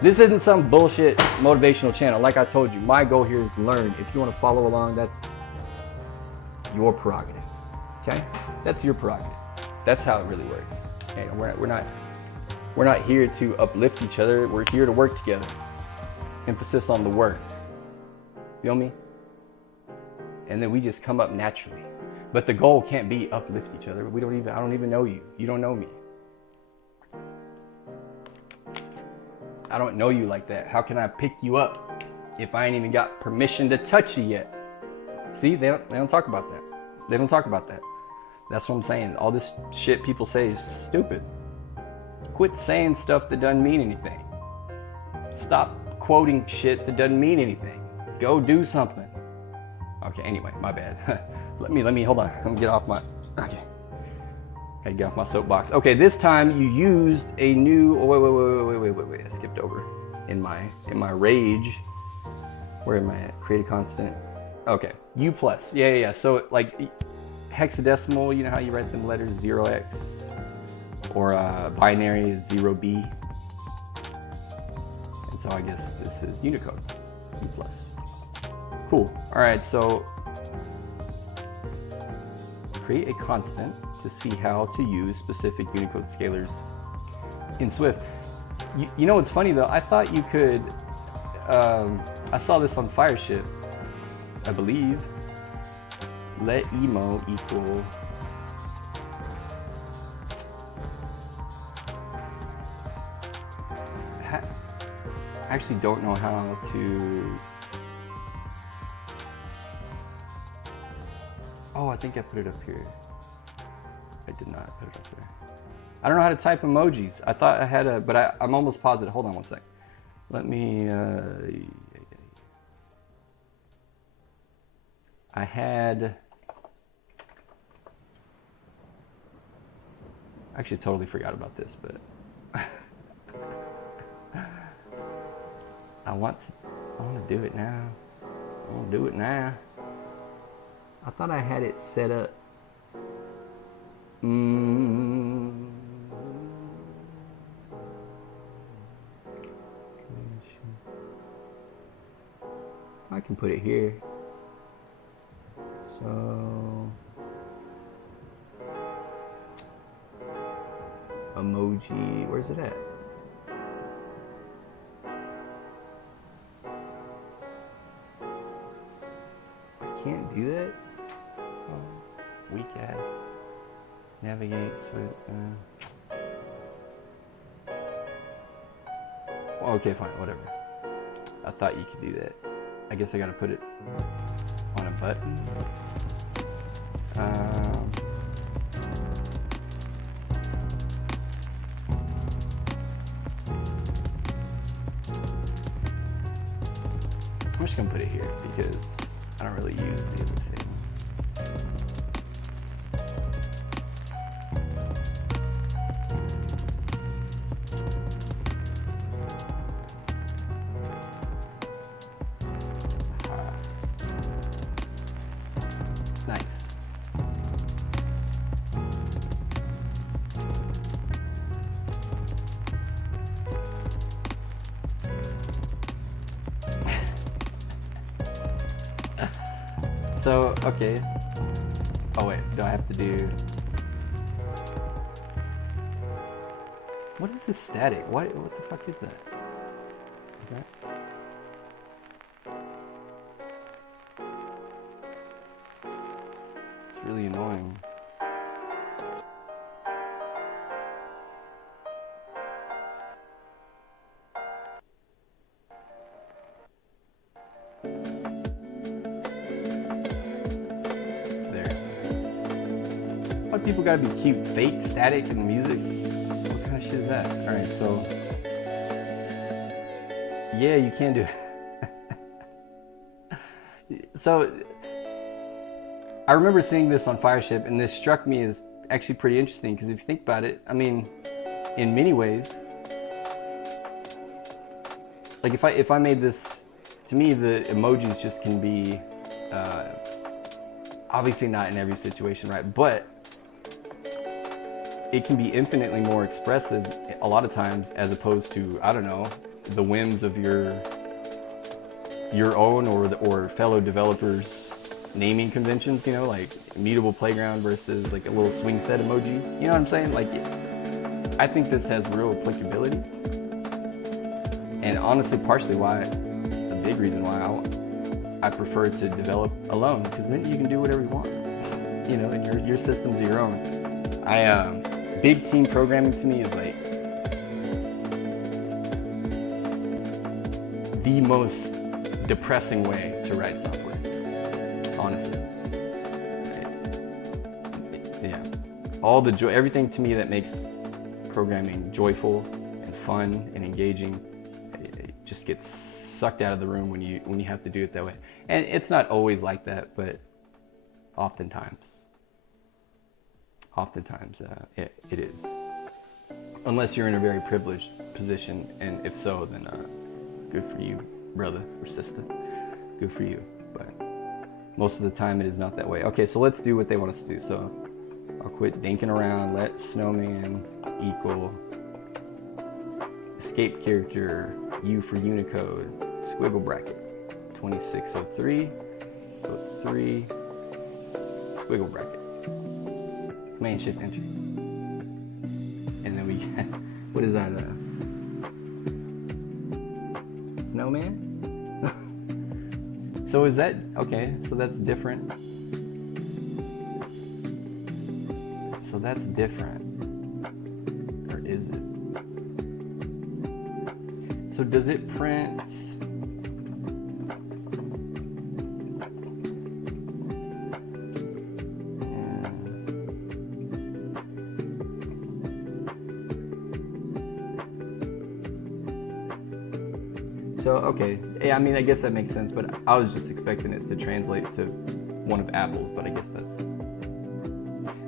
This isn't some bullshit motivational channel. Like I told you, my goal here is to learn. If you want to follow along, that's your prerogative. Okay? That's your prerogative. That's how it really works. Okay? We're not here to uplift each other. We're here to work together. Emphasis on the work. Feel me? And then we just come up naturally. But the goal can't be uplift each other. I don't even know you. You don't know me. I don't know you like that. How can I pick you up if I ain't even got permission to touch you yet? See, they don't talk about that. They don't talk about that. That's what I'm saying. All this shit people say is stupid. Quit saying stuff that doesn't mean anything. Stop quoting shit that doesn't mean anything. Go do something. Okay, anyway, my bad. let me, hold on. Let me get off my, okay. Gotta get off my soapbox. Okay, this time you used a new, wait. I skipped over in my rage. Where am I at? Create a constant. Okay, U plus. Yeah. So like hexadecimal, you know how you write them letters 0x? Or binary is 0b. And so I guess this is Unicode, U plus. Cool. All right, so create a constant to see how to use specific Unicode scalars in Swift. You know what's funny though? I thought you could, I saw this on Fireship, I believe. Let emo equal I actually don't know how to. Oh, I think I put it up here. I did not put it up there. I don't know how to type emojis. I thought I had but I'm almost positive. Hold on one sec. Let me, I actually totally forgot about this, but I want to do it now. I want to do it now. I thought I had it set up. I can put it here. So emoji, where's it at? I can't do that. Oh, weak ass. Navigate, Swift. Okay, fine, whatever. I thought you could do that. I guess I gotta put it on a button. I'm just gonna put it here because I don't really use the other thing. Nice. So, okay. Oh wait, do I have to do... What is this static? What the fuck is that? Is that... It's really annoying. Why do people gotta be cute? Fake static in the music? What kind of shit is that? Alright, so Yeah, you can do it. So I remember seeing this on Fireship, and this struck me as actually pretty interesting, because if you think about it, I mean, in many ways, like if I made this, to me the emojis just can be, obviously not in every situation, right? But it can be infinitely more expressive a lot of times, as opposed to, I don't know, the whims of your own or fellow developers' naming conventions, you know, like immutable playground versus like a little swing set emoji. You know what I'm saying? Like, I think this has real applicability. And honestly, partially why, a big reason why I prefer to develop alone, because then you can do whatever you want, you know, and your systems are your own. Big team programming to me is like the most depressing way to write software, honestly. Yeah, all the joy, everything to me that makes programming joyful and fun and engaging, it just gets sucked out of the room when you have to do it that way. And it's not always like that, but oftentimes it is. Unless you're in a very privileged position, and if so, then good for you, brother or sister. Good for you. But most of the time it is not that way. Okay, so let's do what they want us to do. So I'll quit dinking around. Let snowman equal escape character U for Unicode squiggle bracket 2603 03 squiggle bracket. Command Shift Enter. And then we get, what is that? Snowman? So is that, okay, so that's different. So that's different. Or is it? So does it print? So, okay, yeah, I mean, I guess that makes sense, but I was just expecting it to translate to one of Apple's, but I guess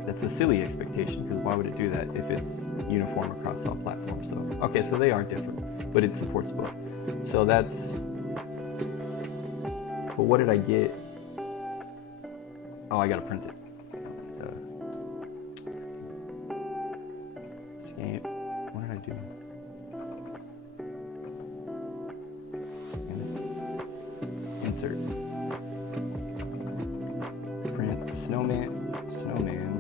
that's a silly expectation, because why would it do that if it's uniform across all platforms? So, okay, so they are different, but it supports both. So that's, but what did I get? Oh, I gotta print it. Escape, what did I do? Insert. Print snowman. Print snowman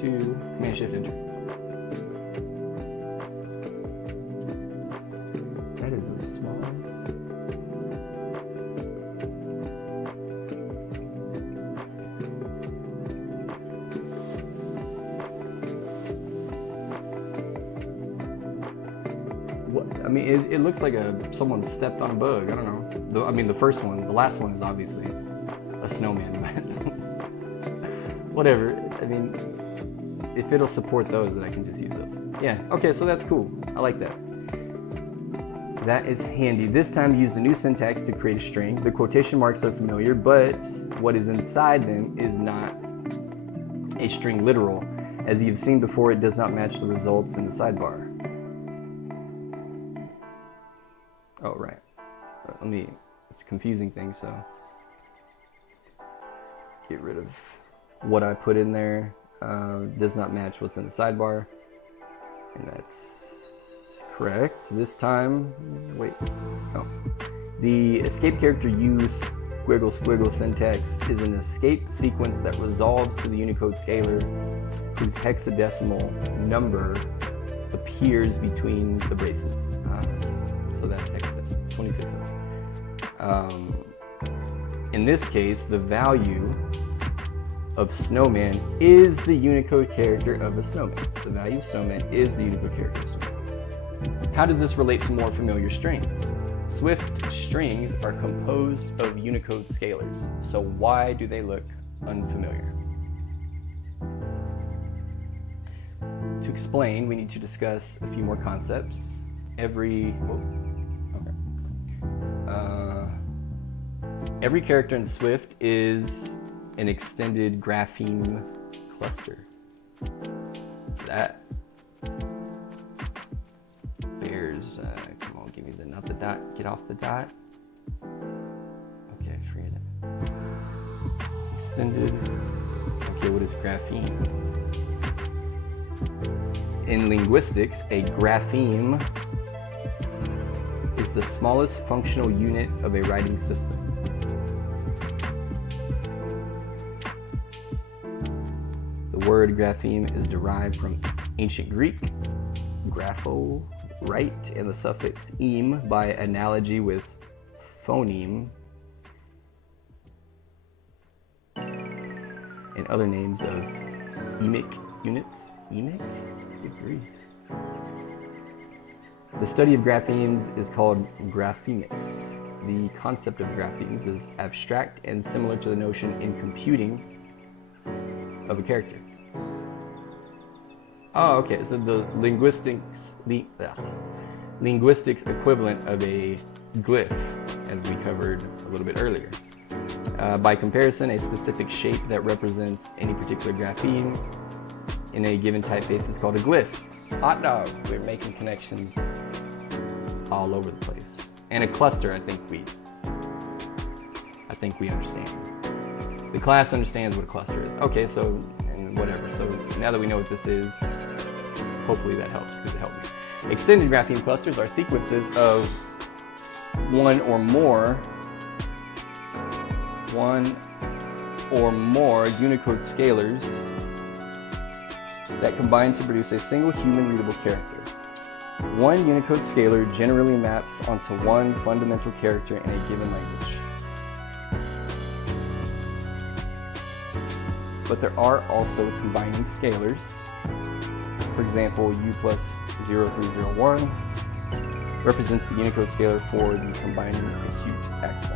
2. Command Shift Enter. That is the smallest. I mean, it looks like someone stepped on a bug. I don't know. I mean, the first one, the last one is obviously a snowman, but whatever. I mean, if it'll support those, then I can just use those. Yeah, okay, so that's cool. I like that. That is handy. This time, use the new syntax to create a string. The quotation marks are familiar, but what is inside them is not a string literal. As you've seen before, it does not match the results in the sidebar. Oh, right. It's confusing things, so get rid of what I put in there. Does not match what's in the sidebar. And that's correct. This time, wait. Oh. The escape character use squiggle syntax is an escape sequence that resolves to the Unicode scalar whose hexadecimal number appears between the braces. So that's hexadecimal, 26. In this case, the value of snowman is the Unicode character of a snowman. The value of snowman is the Unicode character of snowman. How does this relate to more familiar strings? Swift strings are composed of Unicode scalars. So why do they look unfamiliar? To explain, we need to discuss a few more concepts. Every character in Swift is an extended grapheme cluster. That bears, come on, give me the, not the dot, get off the dot. Okay, forget it. Extended, okay, what is grapheme? In linguistics, a grapheme is the smallest functional unit of a writing system. The word grapheme is derived from ancient Greek, grapho, write, and the suffix "eme" by analogy with phoneme and other names of emic units. Emic? Good grief. The study of graphemes is called graphemics. The concept of graphemes is abstract and similar to the notion in computing of a character. Oh, okay, so the linguistics equivalent of a glyph, as we covered a little bit earlier. By comparison, a specific shape that represents any particular grapheme in a given typeface is called a glyph. Hot dog, we're making connections all over the place. And a cluster, I think we understand. The class understands what a cluster is. Okay, so, and whatever. So now that we know what this is, hopefully that helps, because it helped me. Extended grapheme clusters are sequences of one or more Unicode scalars that combine to produce a single human readable character. One Unicode scalar generally maps onto one fundamental character in a given language. But there are also combining scalars. For example, U plus 0301 represents the Unicode scalar for the combining acute accents.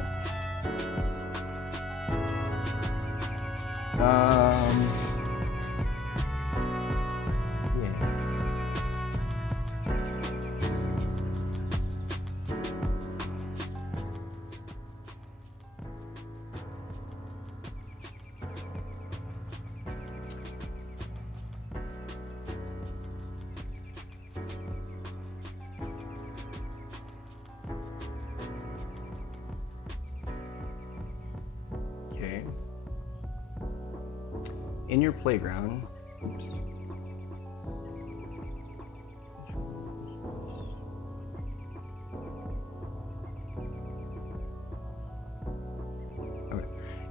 In your playground,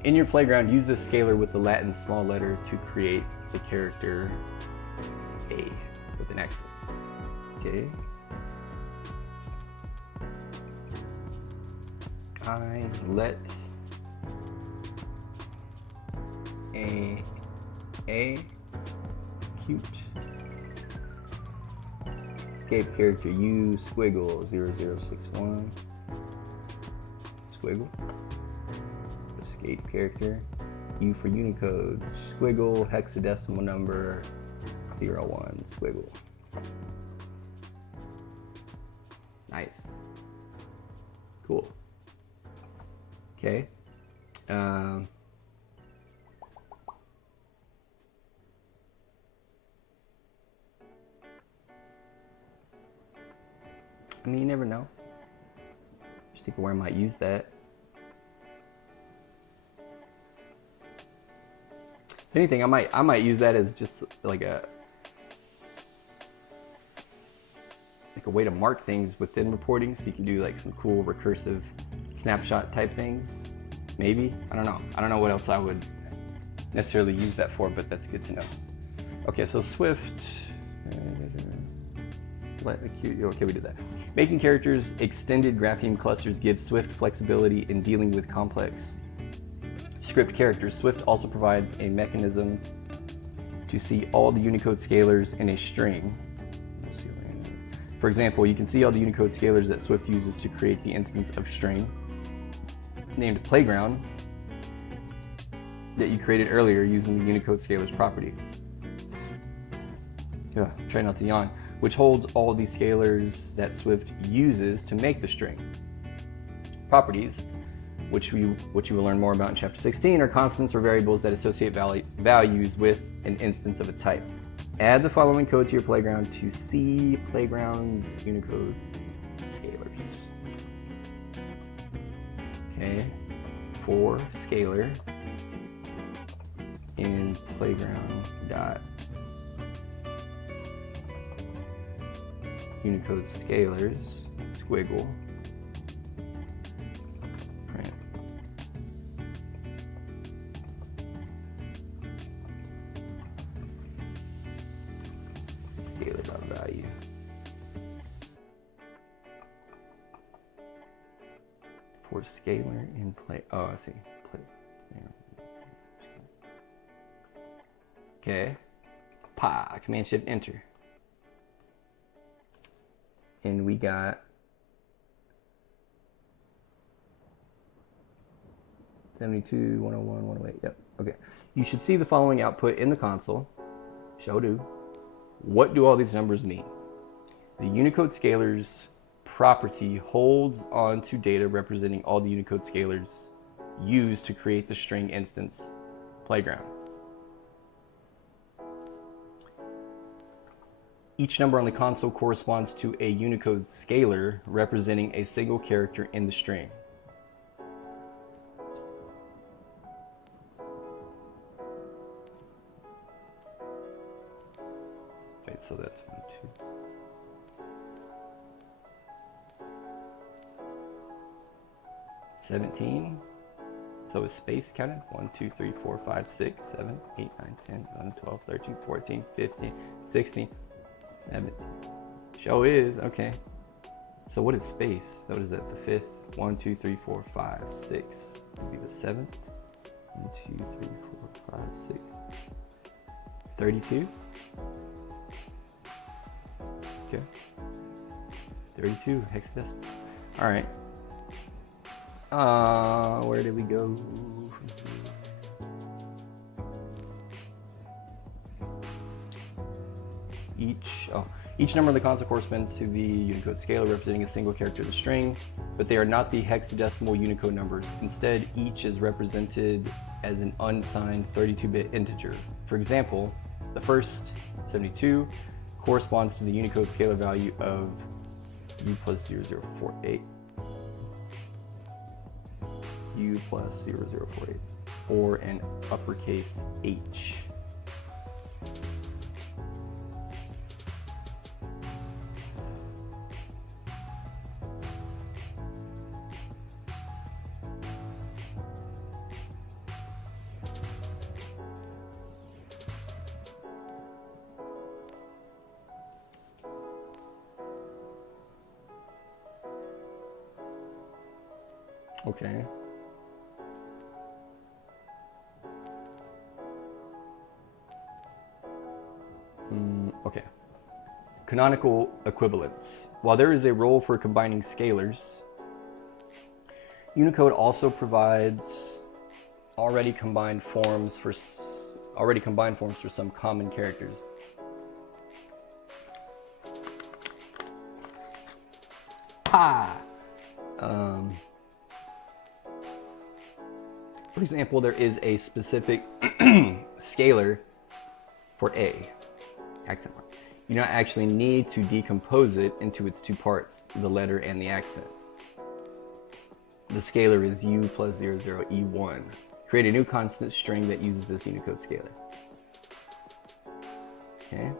in your playground, use this scalar with the Latin small letter to create the character A with an accent. Okay. I let a cute escape character U squiggle 0061 squiggle escape character U for Unicode squiggle hexadecimal number 01 squiggle. Nice. Cool. Okay. I mean, you never know. Just think of where I might use that. If anything, I might use that as just like a way to mark things within reporting, so you can do like some cool recursive snapshot type things. Maybe, I don't know. I don't know what else I would necessarily use that for, but that's good to know. Okay, so Swift. Okay, we did that. Making characters extended grapheme clusters gives Swift flexibility in dealing with complex script characters. Swift also provides a mechanism to see all the Unicode scalars in a string. For example, you can see all the Unicode scalars that Swift uses to create the instance of string named playground that you created earlier using the Unicode scalars property. try not to yawn, which holds all these scalars that Swift uses to make the string. Properties, which you will learn more about in chapter 16, are constants or variables that associate values with an instance of a type. Add the following code to your playground to see Playground's Unicode scalars. Okay, for scalar in playground dot Unicode scalars squiggle print scalar dot value. For scalar in play. Oh, I see. Okay. Command Shift Enter. And we got 72, 101, 108. Yep. Okay. You should see the following output in the console. Show do. What do all these numbers mean? The Unicode scalars property holds on to data representing all the Unicode scalars used to create the string instance playground. Each number on the console corresponds to a Unicode scalar representing a single character in the string. Wait, so that's 1, 2. $17. So is space counted? 1, 2, 3, 4, 5, 6, 7, 8, 9, 10, 11, 12, 13, 14, 15, 16, 17. Show is, okay. So what is space? What is that? The fifth? 1, 2, 3, 4, 5, 6. Would be the seventh. 1, 2, 3, 4, 5, 6. 32. Okay. 32 hexadecimal. All right. Where did we go? Each number on the console corresponds to the Unicode scalar representing a single character of the string, but they are not the hexadecimal Unicode numbers. Instead, each is represented as an unsigned 32-bit integer. For example, the first, 72, corresponds to the Unicode scalar value of u plus 0048. U plus 0048, or an uppercase H. Okay. Okay. Canonical equivalence. While there is a role for combining scalars, Unicode also provides already combined forms for some common characters. For example, there is a specific scalar for A. Accent mark. You don't actually need to decompose it into its two parts, the letter and the accent. The scalar is u plus 00e1. Create a new constant string that uses this Unicode scalar. Okay.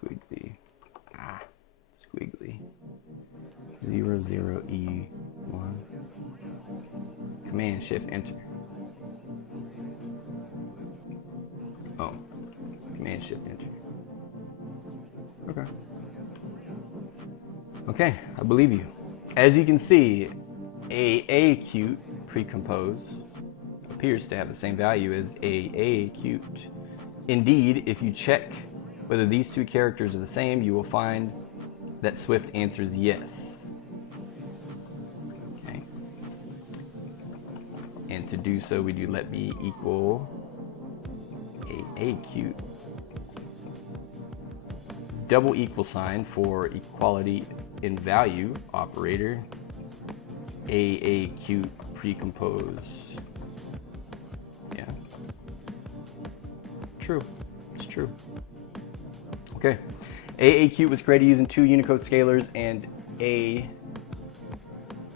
Squiggly. Squiggly. 00e1. Command Shift Enter. Oh. Command Shift Enter. Okay. Okay, I believe you. As you can see, a cute precompose appears to have the same value as a cute. Indeed, if you check whether these two characters are the same, you will find that Swift answers yes. And to do so, we do let b equal a cute. Double equal sign for equality in value operator. A cute precompose. Yeah. True. It's true. Okay. A cute was created using 2 Unicode scalars and a.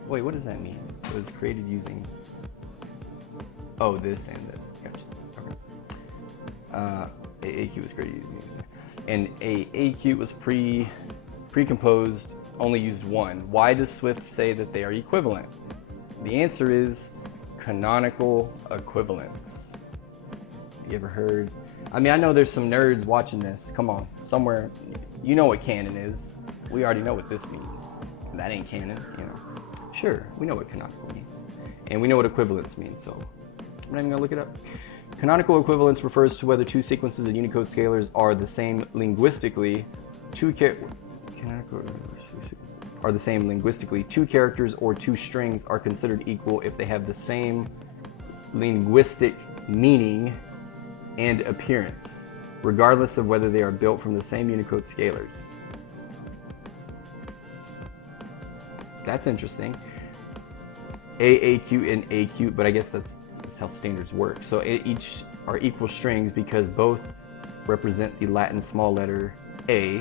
Wait, what does that mean? It was created using. Oh, this and this. Gotcha. Okay. A cute was created using. And a cute was precomposed, only used 1. Why does Swift say that they are equivalent? The answer is canonical equivalence. You ever heard? I mean, I know there's some nerds watching this. Come on, somewhere, you know what canon is. We already know what this means. That ain't canon, you know. Sure, we know what canonical means. And we know what equivalence means, so I'm not even gonna look it up. Canonical equivalence refers to whether 2 sequences of Unicode scalars are the same linguistically. 2 characters or 2 strings are considered equal if they have the same linguistic meaning and appearance, regardless of whether they are built from the same Unicode scalars. That's interesting. AQ and AQ, but I guess that's how standards work. So each are equal strings because both represent the Latin small letter A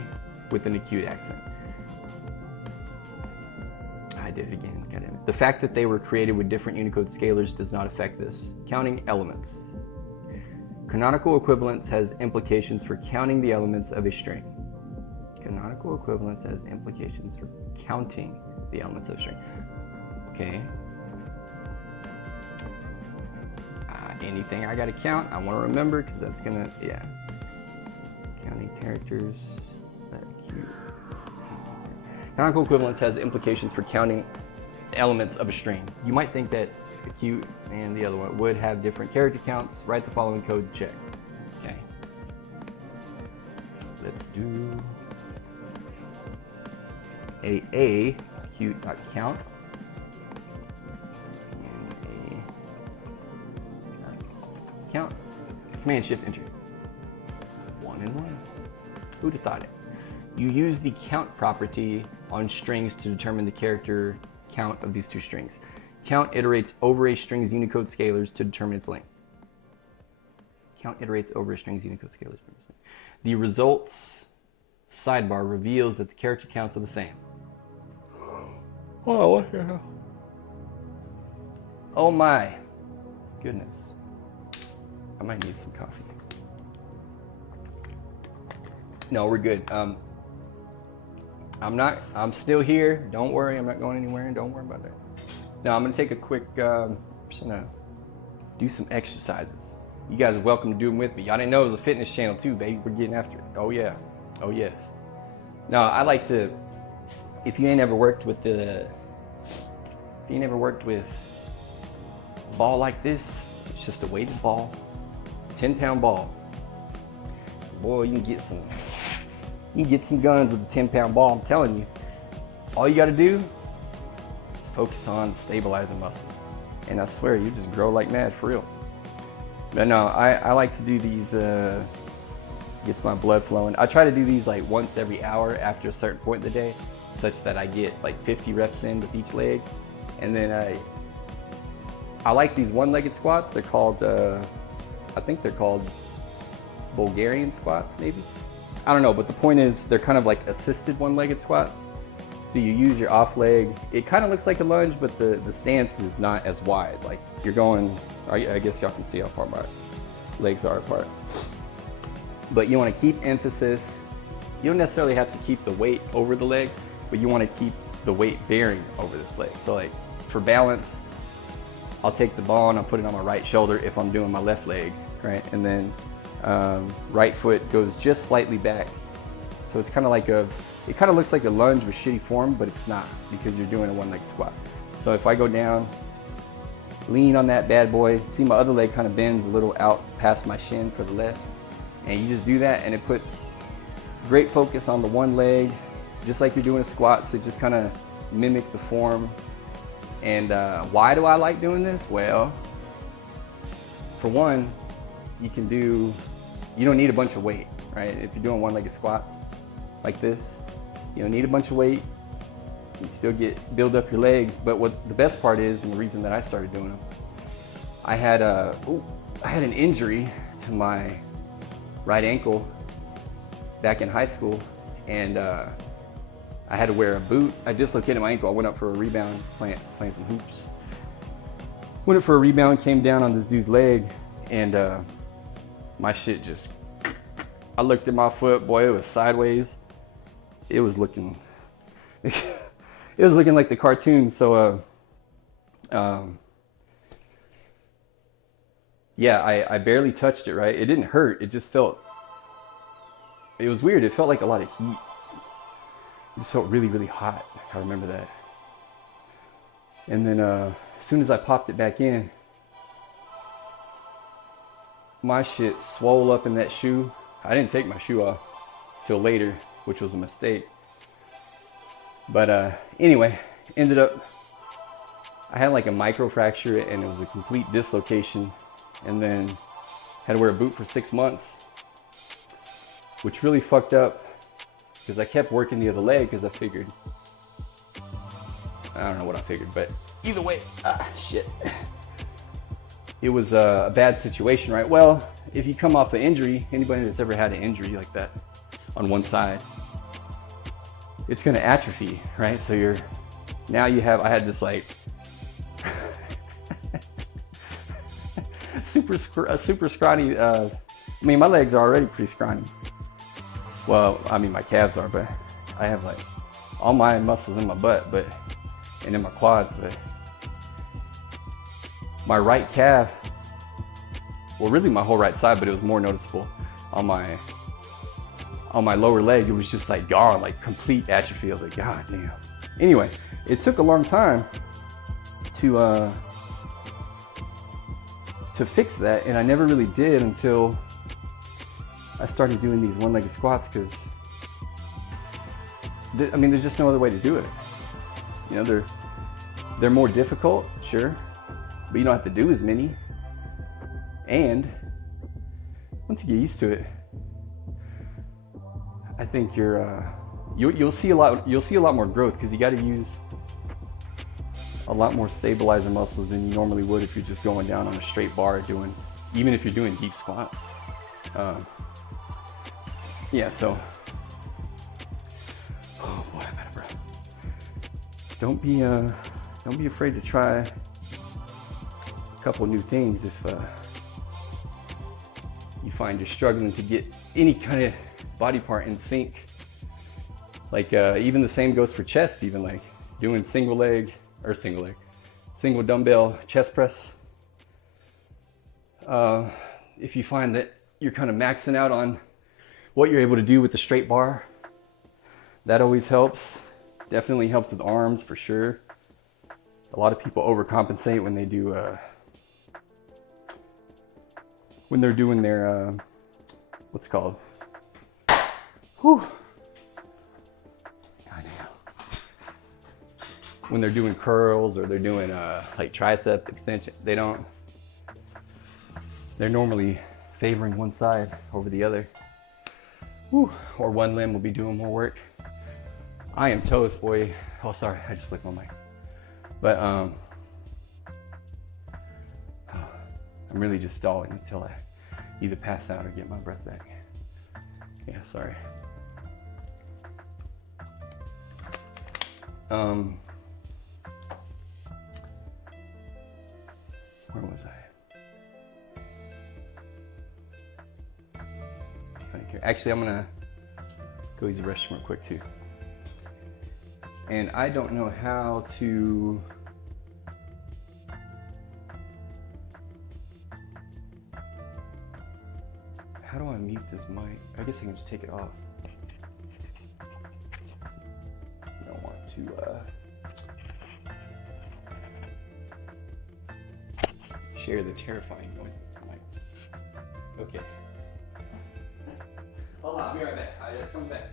with an acute accent. I did it again, goddammit. The fact that they were created with different Unicode scalars does not affect this. Counting elements. Canonical equivalence has implications for counting the elements of a string. Canonical equivalence has implications for counting the elements of a string. Okay. Anything I gotta count, I wanna remember, because that's gonna, yeah. Counting characters, canonical equivalence has implications for counting elements of a string. You might think that acute and the other one would have different character counts. Write the following code, check. Okay. Let's do a acute.count. Count, Command Shift Enter. 1 and 1. Who'd have thought it? You use the count property on strings to determine the character count of these 2 strings. Count iterates over a string's Unicode scalars to determine its length. Count iterates over a string's Unicode scalars. The results sidebar reveals that the character counts are the same. Oh, what the hell? Oh my goodness. I might need some coffee. No, we're good. I'm still here. Don't worry, I'm not going anywhere. Don't worry about that. Now I'm gonna take a quick, just gonna do some exercises. You guys are welcome to do them with me. Y'all didn't know it was a fitness channel too, baby. We're getting after it. Oh yeah, oh yes. Now I like to, if you ain't ever worked with a ball like this, it's just a weighted ball. 10-pound ball. Boy, you can get some guns with a 10-pound ball, I'm telling you. All you gotta do is focus on stabilizing muscles. And I swear, you just grow like mad, for real. But no, I like to do these, gets my blood flowing. I try to do these like once every hour after a certain point in the day, such that I get like 50 reps in with each leg. And then I like these one-legged squats. They're called, I think they're called Bulgarian squats, maybe. I don't know, but the point is they're kind of like assisted one-legged squats. So you use your off leg. It kind of looks like a lunge, but the stance is not as wide. Like you're going, I guess y'all can see how far my legs are apart. But you want to keep emphasis. You don't necessarily have to keep the weight over the leg, but you want to keep the weight bearing over this leg. So like for balance, I'll take the ball and I'll put it on my right shoulder if I'm doing my left leg, right? And then right foot goes just slightly back. So it's kind of like it kind of looks like a lunge with shitty form, but it's not because you're doing a one-leg squat. So if I go down, lean on that bad boy, see my other leg kind of bends a little out past my shin for the left, and you just do that and it puts great focus on the one leg, just like you're doing a squat, so just kind of mimic the form. And why do I like doing this? Well, for one, you don't need a bunch of weight, right? If you're doing one-legged squats like this, you don't need a bunch of weight. You still build up your legs, but what the best part is, and the reason that I started doing them, I had an injury to my right ankle back in high school, and I had to wear a boot. I dislocated my ankle. I went up for a rebound, playing some hoops. Went up for a rebound, came down on this dude's leg, and my shit just, I looked at my foot, boy, it was sideways. It was looking, it was looking like the cartoon. So, yeah, I barely touched it, right? It didn't hurt. It just felt, it was weird. It felt like a lot of heat. It just felt really, really hot. I remember that. And then as soon as I popped it back in, my shit swole up in that shoe. I didn't take my shoe off till later, which was a mistake. But anyway, ended up, I had like a micro fracture and it was a complete dislocation, and then had to wear a boot for 6 months, which really fucked up because I kept working the other leg because I figured, I don't know what I figured, but either way, shit. It was a bad situation, right? Well, if you come off an injury, anybody that's ever had an injury like that on one side, it's gonna atrophy, right? So I had this like super scrawny, I mean, my legs are already pretty scrawny. Well, I mean, my calves are, but I have like all my muscles in my butt, and in my quads, but my right calf, well, really my whole right side, but it was more noticeable on my lower leg. It was just like gone, like complete atrophy. I was like, God damn. Anyway, it took a long time to fix that, and I never really did until I started doing these one-legged squats, because I mean, there's just no other way to do it. You know, they're more difficult, sure, but you don't have to do as many. And once you get used to it, I think you'll see a lot more growth, because you got to use a lot more stabilizer muscles than you normally would if you're just going down on a straight bar even if you're doing deep squats. Yeah, so, oh boy, I'm out of breath. Don't be afraid to try a couple new things if you find you're struggling to get any kind of body part in sync. Like even the same goes for chest, even like doing single dumbbell chest press. If you find that you're kind of maxing out on what you're able to do with the straight bar, that always helps. Definitely helps with arms for sure. A lot of people overcompensate when they do when they're doing their what's it called? Whew. Goddamn. When they're doing curls or they're doing like tricep extension, they're normally favoring one side over the other. Whew. Or one limb will be doing more work. I am toast, boy. Oh, sorry, I just flicked my mic. But I'm really just stalling until I either pass out or get my breath back. Yeah, sorry. Where was I? Actually, I'm gonna go use the restroom real quick too. And I don't know how to how do I mute this mic? I guess I can just take it off. I don't want to share the terrifying noises tonight. Okay. Hold on, I'll be right back. I'll come back.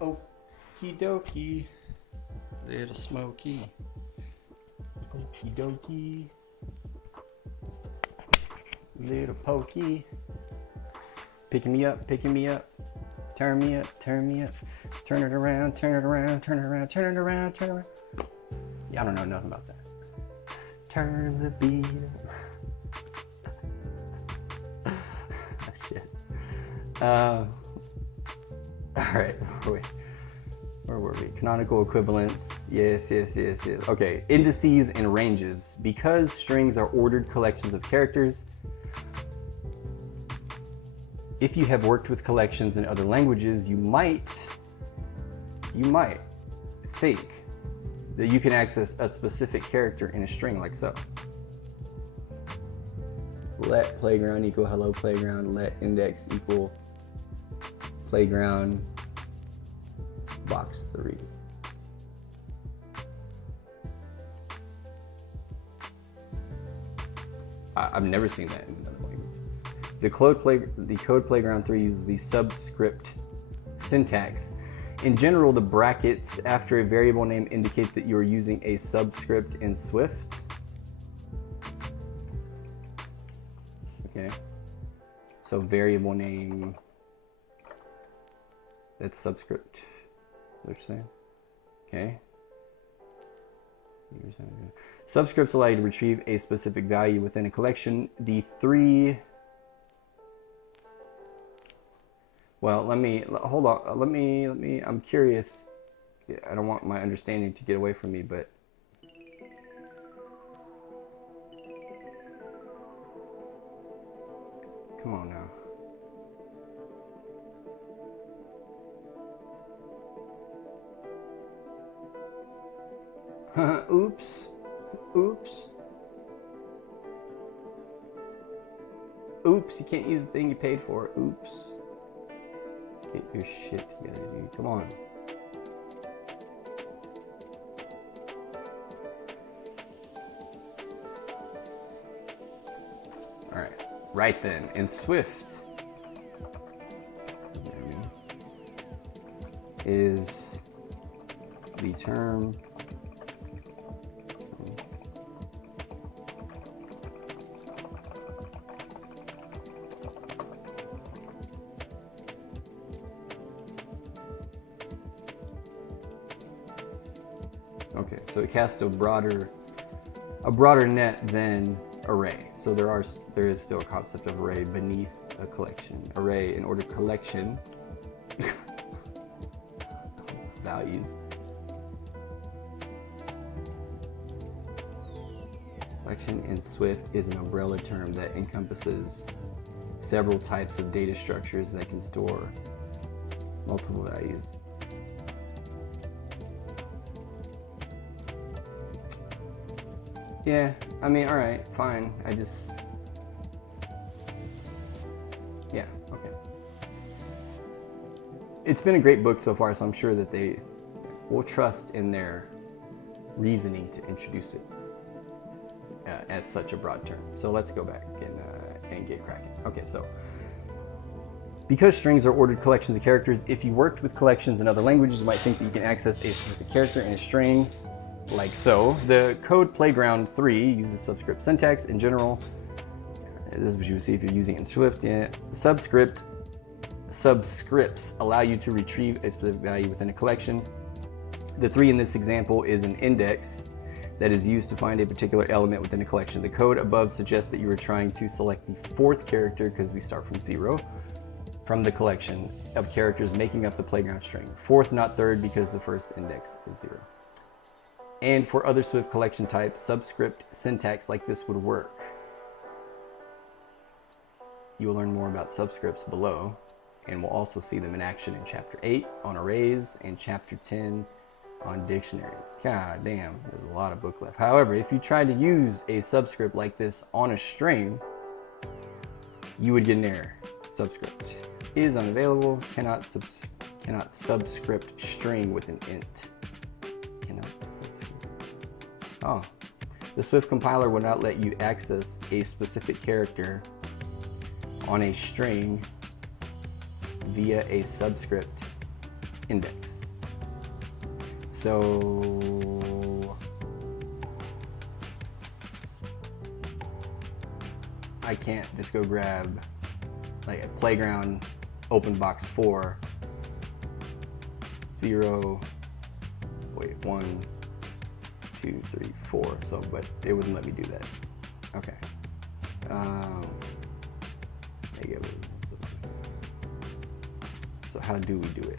Okie dokie. Little smoky. Okie dokie. Little pokey. Picking me up, picking me up. Turn me up, turn me up. Turn it around, turn it around, turn it around, turn it around, turn it around. Yeah, I don't know nothing about that. Turn the beat up. Shit. All right, where were we? Canonical equivalents. Yes. Okay, indices and ranges. Because strings are ordered collections of characters, if you have worked with collections in other languages, you might think that you can access a specific character in a string like so. Let playground equal hello playground, let index equal playground box 3. I've never seen that in another language. The code playground 3 uses the subscript syntax. In general, the brackets after a variable name indicate that you are using a subscript in Swift. Okay. So variable name, that's subscript. What you're saying? Okay. Subscripts allow you to retrieve a specific value within a collection. The three. Well, hold on. Let me. I'm curious. I don't want my understanding to get away from me, but. Come on now. Oops. Oops, you can't use the thing you paid for. Oops. Get your shit together, dude. Come on. Alright. Right then. In Swift is the term okay, so it casts a broader net than array. So there is still a concept of array beneath a collection. Array in order collection values. Collection in Swift is an umbrella term that encompasses several types of data structures that can store multiple values. Yeah, I mean, alright, fine. Yeah, okay. It's been a great book so far, so I'm sure that they will trust in their reasoning to introduce it as such a broad term. So let's go back and get cracking. Okay, so because strings are ordered collections of characters, if you worked with collections in other languages, you might think that you can access a specific character in a string like so. The code playground 3 uses subscript syntax. In general, this is what you would see if you're using it in Swift. Yeah. Subscripts allow you to retrieve a specific value within a collection. The 3 in this example is an index that is used to find a particular element within a collection. The code above suggests that you are trying to select the 4th character, because we start from 0, from the collection of characters making up the playground string. 4th, not 3rd, because the first index is 0. And for other Swift collection types, subscript syntax like this would work. You will learn more about subscripts below, and we'll also see them in action in Chapter 8 on arrays and Chapter 10 on dictionaries. God damn, there's a lot of book left. However, if you try to use a subscript like this on a string, you would get an error. Subscript is unavailable, cannot subscript string with an int. Oh, the Swift compiler will not let you access a specific character on a string via a subscript index. So I can't just go grab like a playground open box 4 0 wait 1 2 3 4. So but it wouldn't let me do that. Okay. So how do we do it?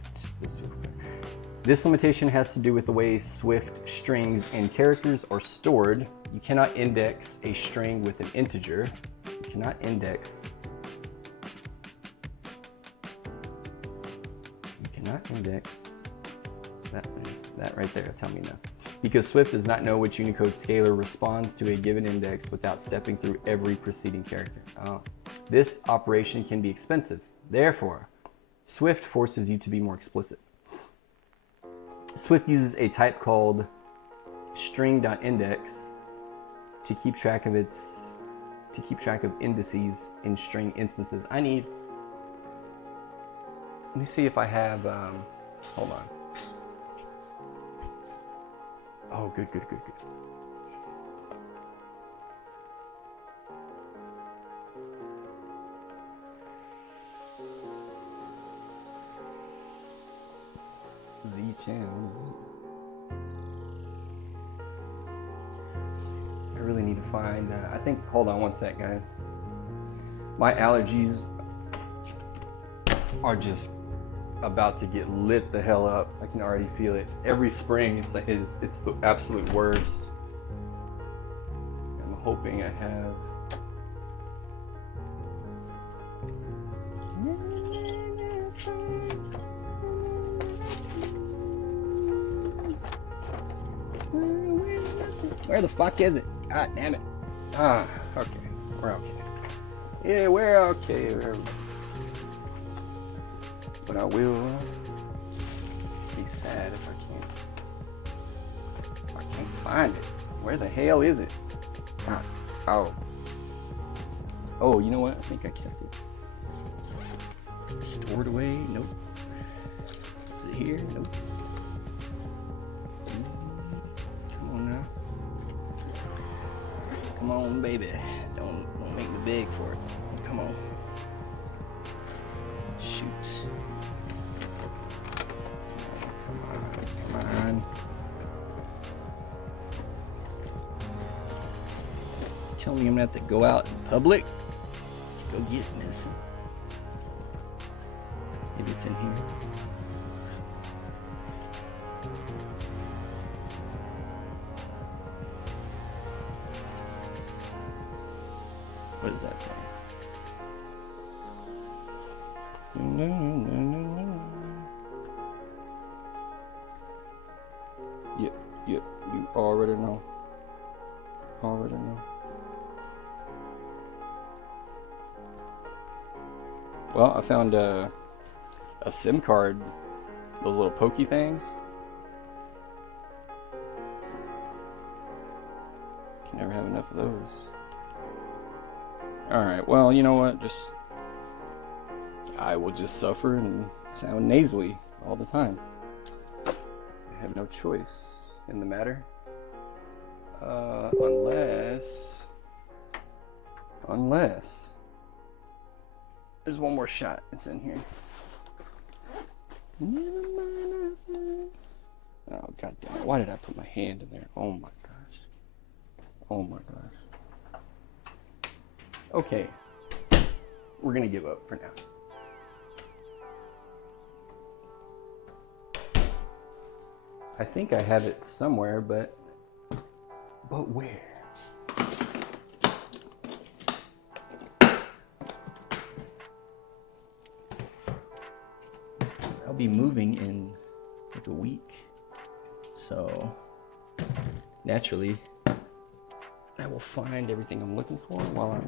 This limitation has to do with the way Swift strings and characters are stored. You cannot index a string with an integer. You cannot index. You cannot index. That right there. Tell me now. Because Swift does not know which Unicode scalar responds to a given index without stepping through every preceding character. Oh. This operation can be expensive. Therefore, Swift forces you to be more explicit. Swift uses a type called string.index to keep track of indices in string instances. Let me see if I have, hold on. Oh, good. Z10, what is that? I really need to find, I think, hold on one sec, guys. My allergies are just about to get lit the hell up. I can already feel it. Every spring, it's the absolute worst. I'm hoping I have. Where the fuck is it? God damn it. Okay. We're okay. Yeah, we're okay. But I will be sad if I can't find it. Where the hell is it? Oh, you know what? I think I kept it. Stored away? Nope. Is it here? Nope. Come on now. Come on, baby. Don't make me beg for it. Come on. Shoot. Come on. Tell me I'm gonna have to go out in public to go get medicine. Maybe it's in here. What is that from? Yep, you already know. Well, I found a SIM card, those little pokey things. Can never have enough of those. Alright, well, you know what? I will just suffer and sound nasally all the time. I have no choice in the matter. Unless there's one more shot. It's in here. Oh, god damn it. Why did I put my hand in there? Oh my gosh. Okay. We're gonna give up for now. I think I have it somewhere, but where? I'll be moving in like a week, so naturally I will find everything I'm looking for while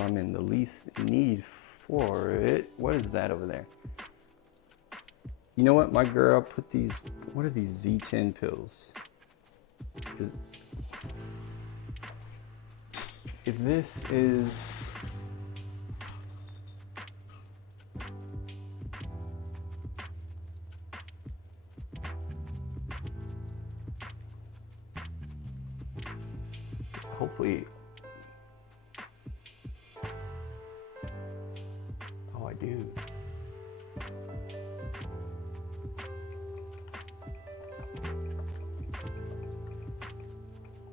I'm in the least need for it. What is that over there? You know what, my girl put these, what are these Z10 pills? Because if this is hopefully. Oh, I do.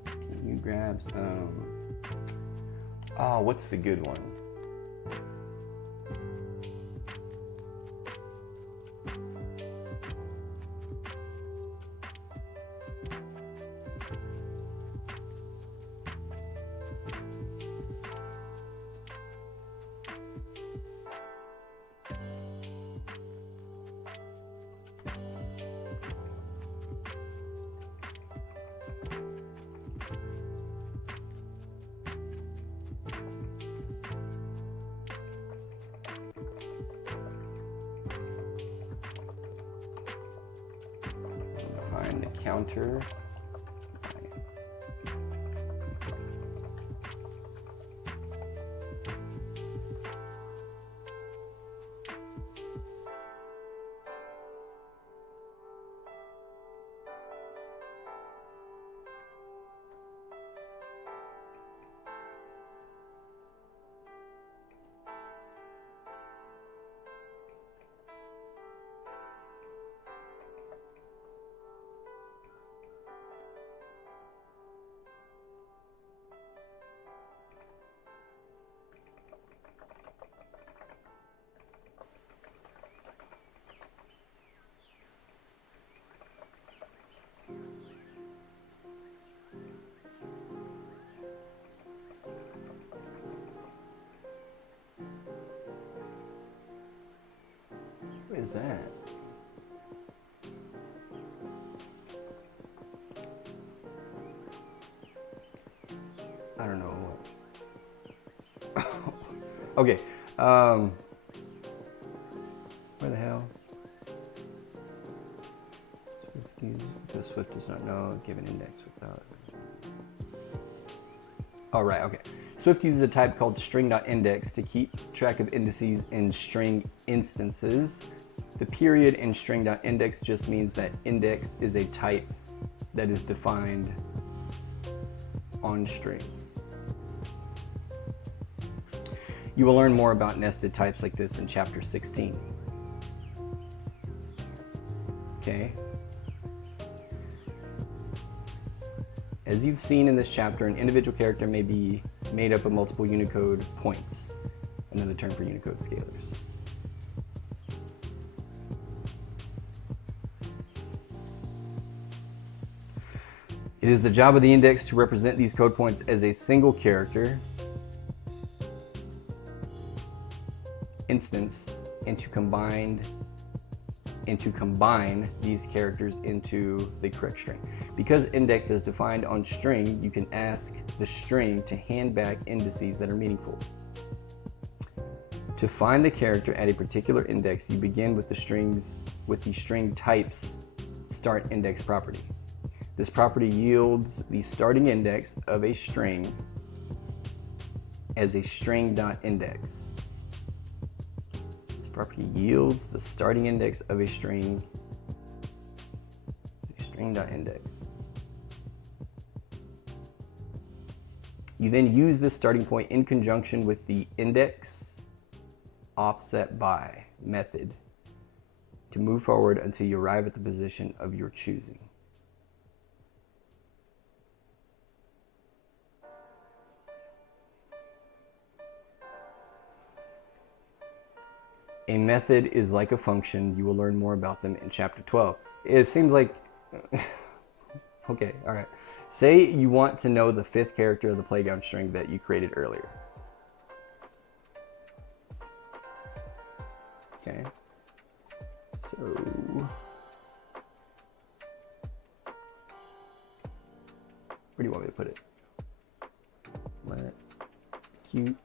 Can you grab some? Oh, what's the good one? Behind the counter. What is that? I don't know what. Okay. Where the hell? Swift does not know. Give an index without. Oh, right. Okay. Swift uses a type called string.index to keep track of indices in string instances. The period in string.index just means that index is a type that is defined on string. You will learn more about nested types like this in chapter 16. Okay. As you've seen in this chapter, an individual character may be made up of multiple Unicode points, another term for Unicode scalars. It is the job of the index to represent these code points as a single character instance and to combine these characters into the correct string. Because index is defined on string, you can ask the string to hand back indices that are meaningful. To find the character at a particular index, you begin with the string type's start index property. This property yields the starting index of a string as a string.index. This property yields the starting index of a string.index. You then use this starting point in conjunction with the index offset by method to move forward until you arrive at the position of your choosing. A method is like a function. You will learn more about them in chapter 12. It seems like, okay, all right. Say you want to know the fifth character of the playground string that you created earlier. Okay. So, where do you want me to put it? Let cute.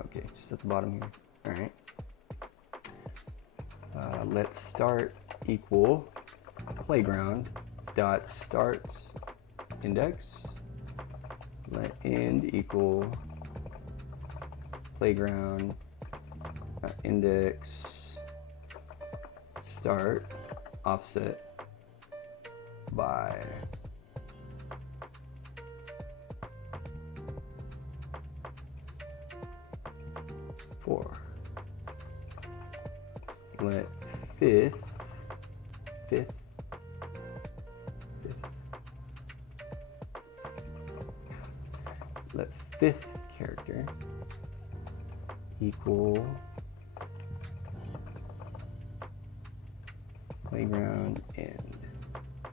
Okay, just at the bottom here. All right. Let's start equal playground dot starts index. Let end equal playground index start offset by 4. Let fifth let fifth character equal playground end.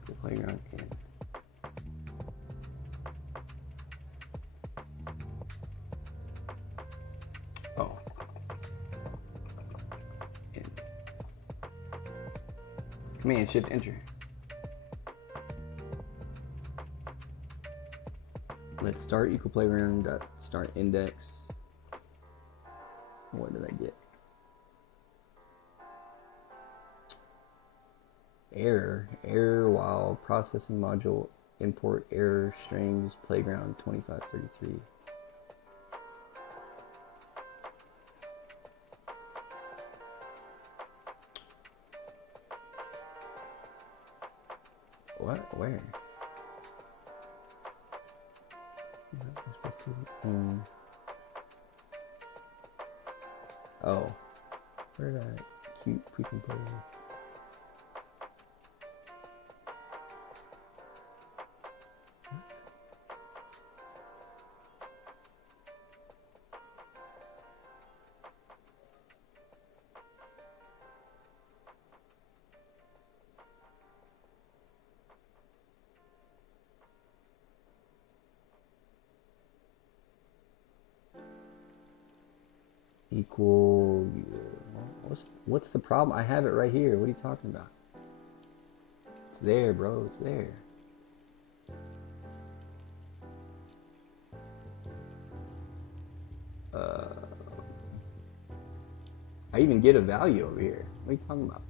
The playground end. Oh. End. Command Shift Enter. Let start equal playground dot start index. What did I get? Error while processing module import error strings playground 2533. What? Where? Oh, where did I cute pre-compose? Equal, what's the problem? I have it right here. What are you talking about? It's there, bro. It's there. I even get a value over here. What are you talking about?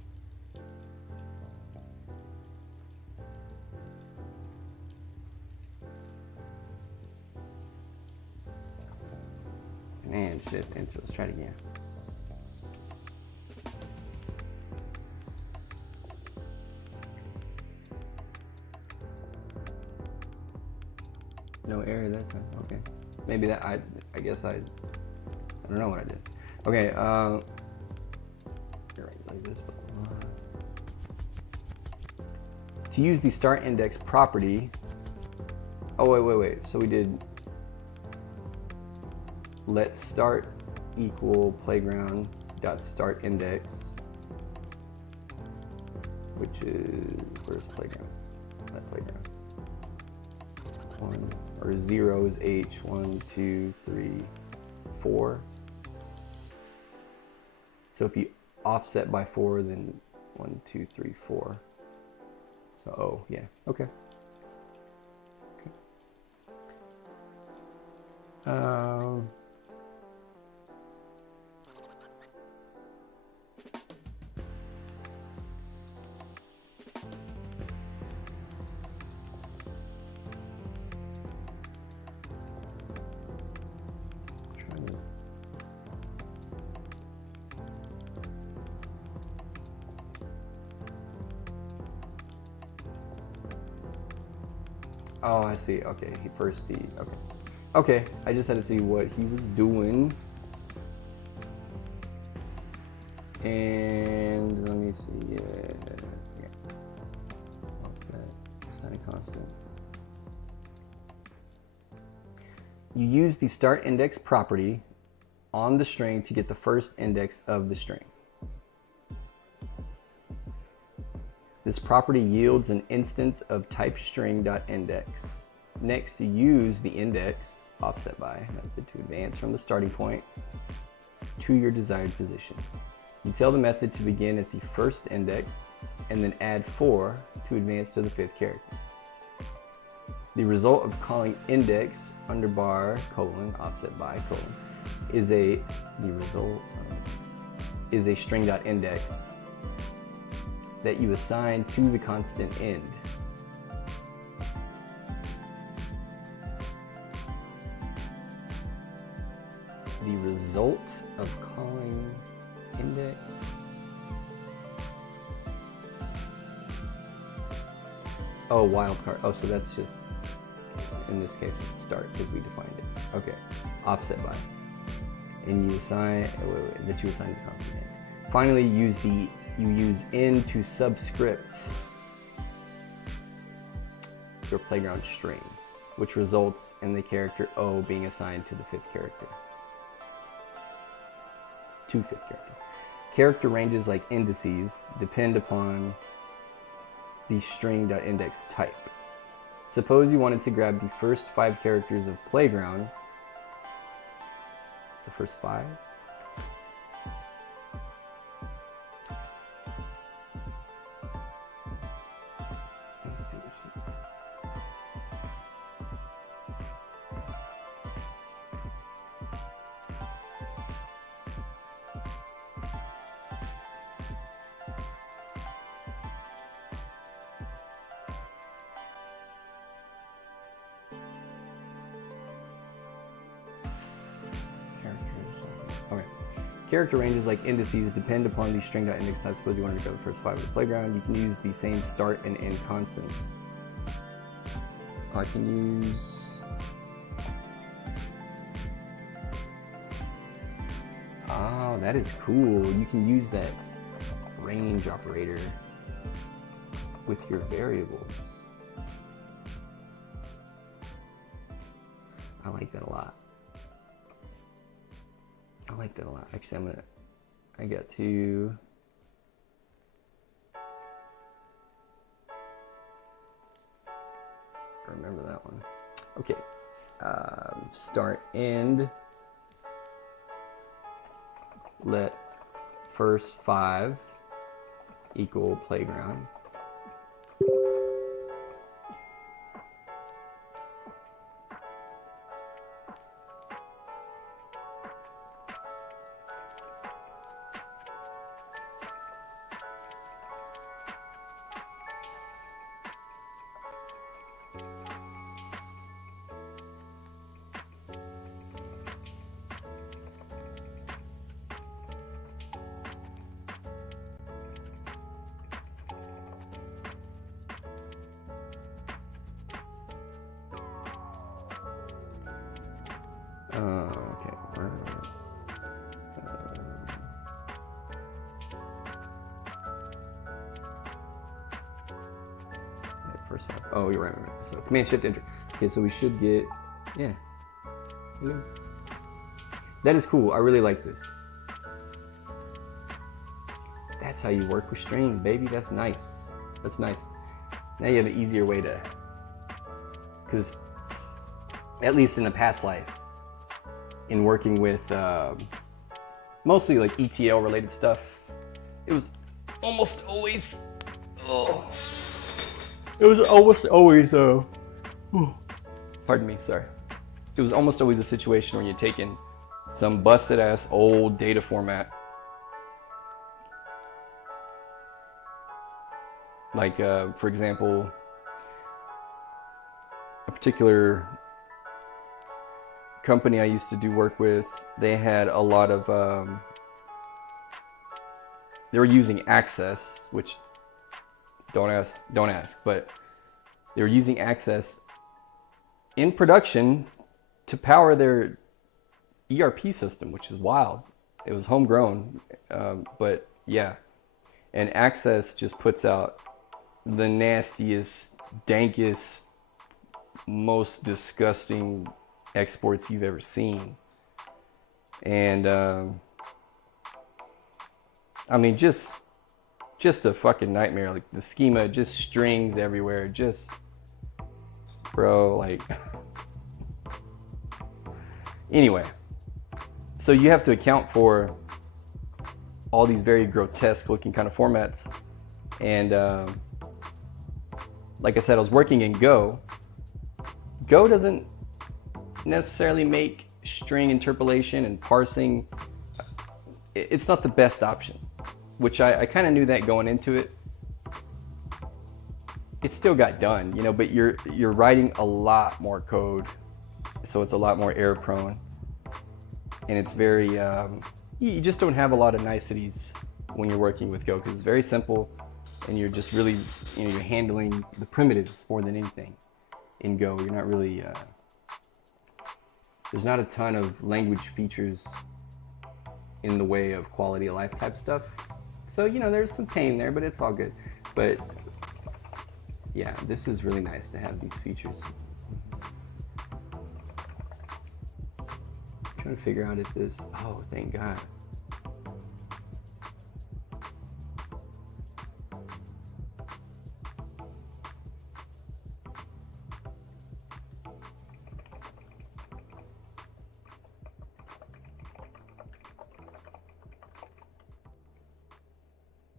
Command Shift Enter. Let's try it again. No error that time. Okay. Maybe that I guess I don't know what I did. Okay. Like this. To use the start index property. Oh wait. So we did. Let start equal playground dot start index, which is where's playground? That playground. 1 or 0 is H. 1, 2, 3, 4. So if you offset by 4, then 1, 2, 3, 4. So oh yeah, okay. Oh, I see. Okay, okay. I just had to see what he was doing. And let me see. Yeah. What's that? Assign a constant. You use the start index property on the string to get the first index of the string. This property yields an instance of type string.index. Next, you use the index offset by method to advance from the starting point to your desired position. You tell the method to begin at the first index and then add 4 to advance to the 5th character. The result of calling index underbar colon offset by colon is a string.index that you assign to the constant end. The result of calling index Oh, wildcard. Oh, so that's just, in this case, it's start because we defined it. Okay, offset by. And you assign, that you assign the constant name. Finally, you use in to subscript your playground string, which results in the character O being assigned to the fifth character. Character ranges like indices depend upon the string.index type. Suppose you wanted to grab the first 5 characters of playground. The first 5? Okay. Character ranges like indices depend upon the string.index type. Suppose you wanted to go the first 5 of the playground. You can use the same start and end constants. I can use oh, that is cool. You can use that range operator with your variables. I like that a lot. Actually, I got to remember that one. Okay, start end, let first 5 equal playground. Okay, where are we? First one. Oh, you're right. So Command Shift Enter. Okay, so we should get, yeah. That is cool. I really like this. That's how you work with strings, baby. That's nice. That's nice. Now you have an easier way to, because at least in the past life, in working with mostly like ETL related stuff, it was almost always, pardon me, sorry. It was almost always a situation where you're taking some busted ass old data format, like for example, a particular company I used to do work with, they had a lot of they were using Access, which don't ask, but they were using Access in production to power their ERP system, which is wild. It was homegrown, but yeah. And Access just puts out the nastiest, dankest, most disgusting exports you've ever seen. And I mean, just a fucking nightmare. Like the schema, just strings everywhere. Just, bro, like. Anyway, so you have to account for all these very grotesque looking kind of formats. And like I said, I was working in Go. Go doesn't necessarily make string interpolation and parsing. It's not the best option, which I kind of knew that going into it. It still got done, you know, but you're writing a lot more code, so it's a lot more error prone, and it's very you just don't have a lot of niceties when you're working with Go, because it's very simple. and you're just really, you know, you're handling the primitives more than anything in Go. You're not really, there's not a ton of language features in the way of quality of life type stuff. So, you know, there's some pain there, but it's all good. But yeah, this is really nice to have these features. I'm trying to figure out if this, oh, thank God.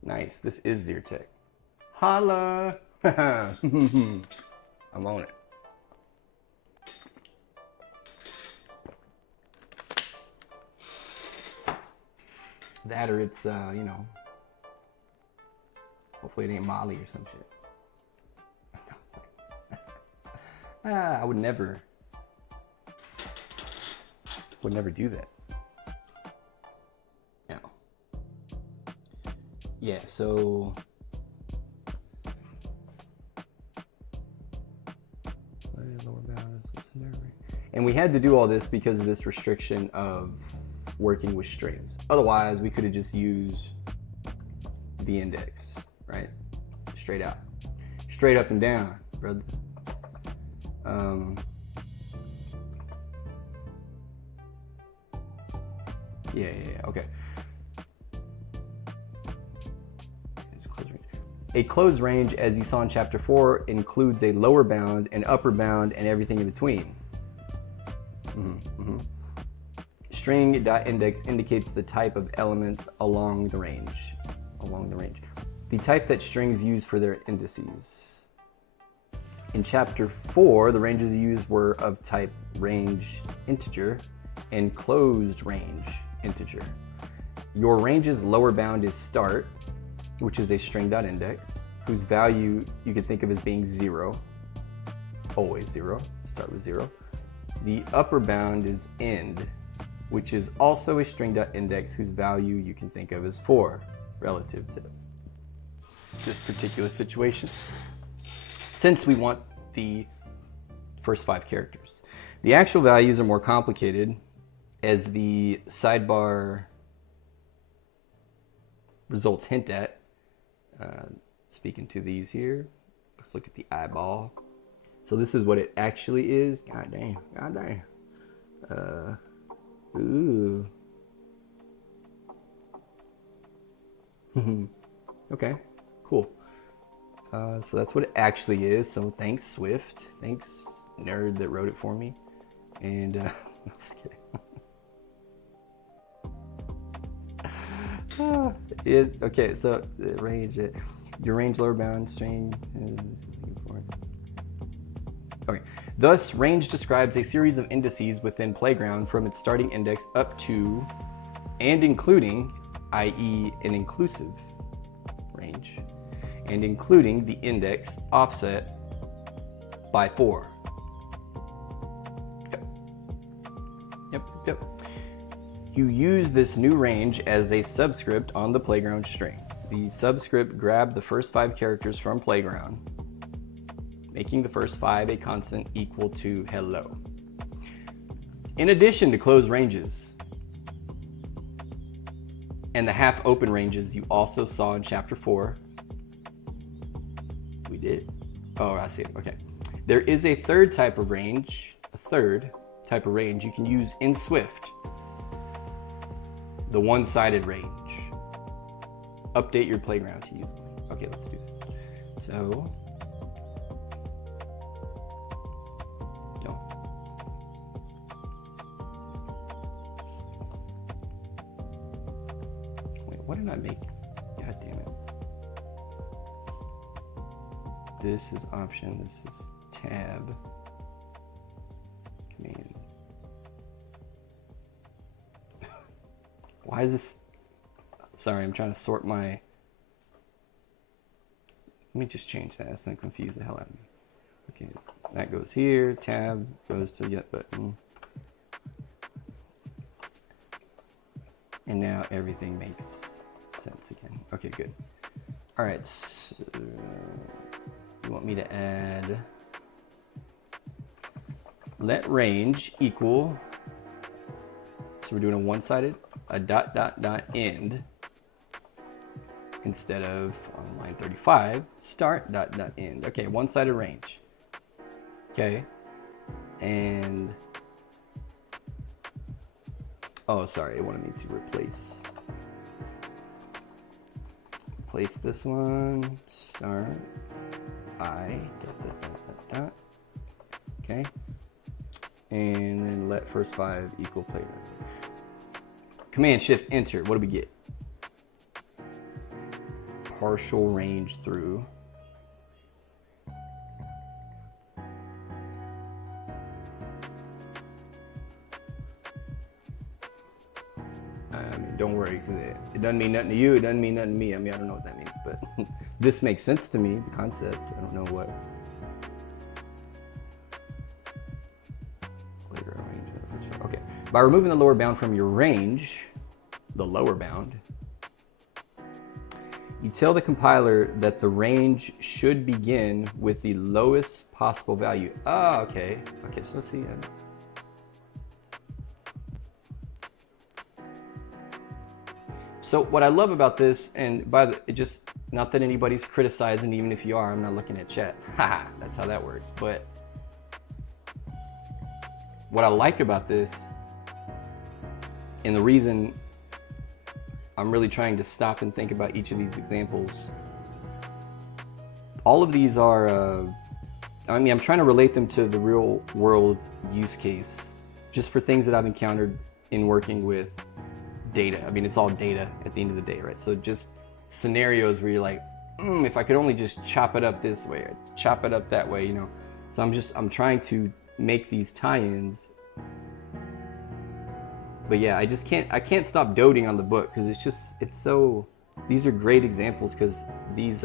Nice, this is Zyrtec. Holla! I'm on it. That or it's, you know, hopefully it ain't Molly or some shit. I would never do that. No. Yeah, so and we had to do all this because of this restriction of working with strings. Otherwise, we could have just used the index, right? Straight out. Straight up and down, brother. Yeah, okay. A closed range, as you saw in chapter 4, includes a lower bound, an upper bound, and everything in between. String.index indicates the type of elements along the range. The type that strings use for their indices. In chapter 4, the ranges used were of type range integer and closed range integer. Your range's lower bound is start, which is a string.index, whose value you could think of as being 0. Always 0. Start with 0. The upper bound is end, which is also a string.index whose value you can think of as 4 relative to this particular situation, since we want the first 5 characters. The actual values are more complicated, as the sidebar results hint at. Speaking to these here, let's look at the eyeball. So this is what it actually is. God damn. Ooh. Okay, cool. So that's what it actually is. So thanks, Swift. Thanks, nerd that wrote it for me. And no, just kidding. Okay, so range. Your range lower bound string. Okay. Thus, range describes a series of indices within Playground from its starting index up to and including, i.e. an inclusive range, and including the index offset by 4. Yep. You use this new range as a subscript on the Playground string. The subscript grabbed the first 5 characters from Playground, making the first 5 a constant equal to hello. In addition to closed ranges and the half open ranges you also saw in chapter 4. We did? Oh, I see it. Okay. There is a third type of range, you can use in Swift. The one-sided range. Update your Playground to use it. Okay, let's do that. So, no. Wait, what did I make? God damn it. This is option, this is tab. Command. Why is this? Sorry, I'm trying to sort my. Let me just change that. That's gonna confuse the hell out of me. Okay, that goes here. Tab goes to get button. And now everything makes sense again. Okay, good. All right, so you want me to add let range equal, so we're doing a one-sided, a dot dot dot end, instead of on line 35, start dot dot end. Okay, one-sided range. Okay, and oh, sorry, it wanted me to replace this one. Start I dot dot dot dot dot. Okay, and then let first 5 equal playground. Command Shift Enter. What do we get? Partial range through. Don't worry, because it doesn't mean nothing to you. It doesn't mean nothing to me. I mean, I don't know what that means, but this makes sense to me, the concept. I don't know what. Okay. By removing the lower bound from your range, the lower bound, you tell the compiler that the range should begin with the lowest possible value. Ah, okay. Okay, so let's see. So what I love about this, and it just, not that anybody's criticizing, even if you are, I'm not looking at chat. Haha, that's how that works. But what I like about this, and the reason I'm really trying to stop and think about each of these examples, all of these are, I mean, I'm trying to relate them to the real world use case, just for things that I've encountered in working with data. I mean, it's all data at the end of the day, right? So just scenarios where you're like, if I could only just chop it up this way or chop it up that way, you know. So I'm trying to make these tie-ins. But yeah, I can't stop doting on the book, because it's so, these are great examples, because these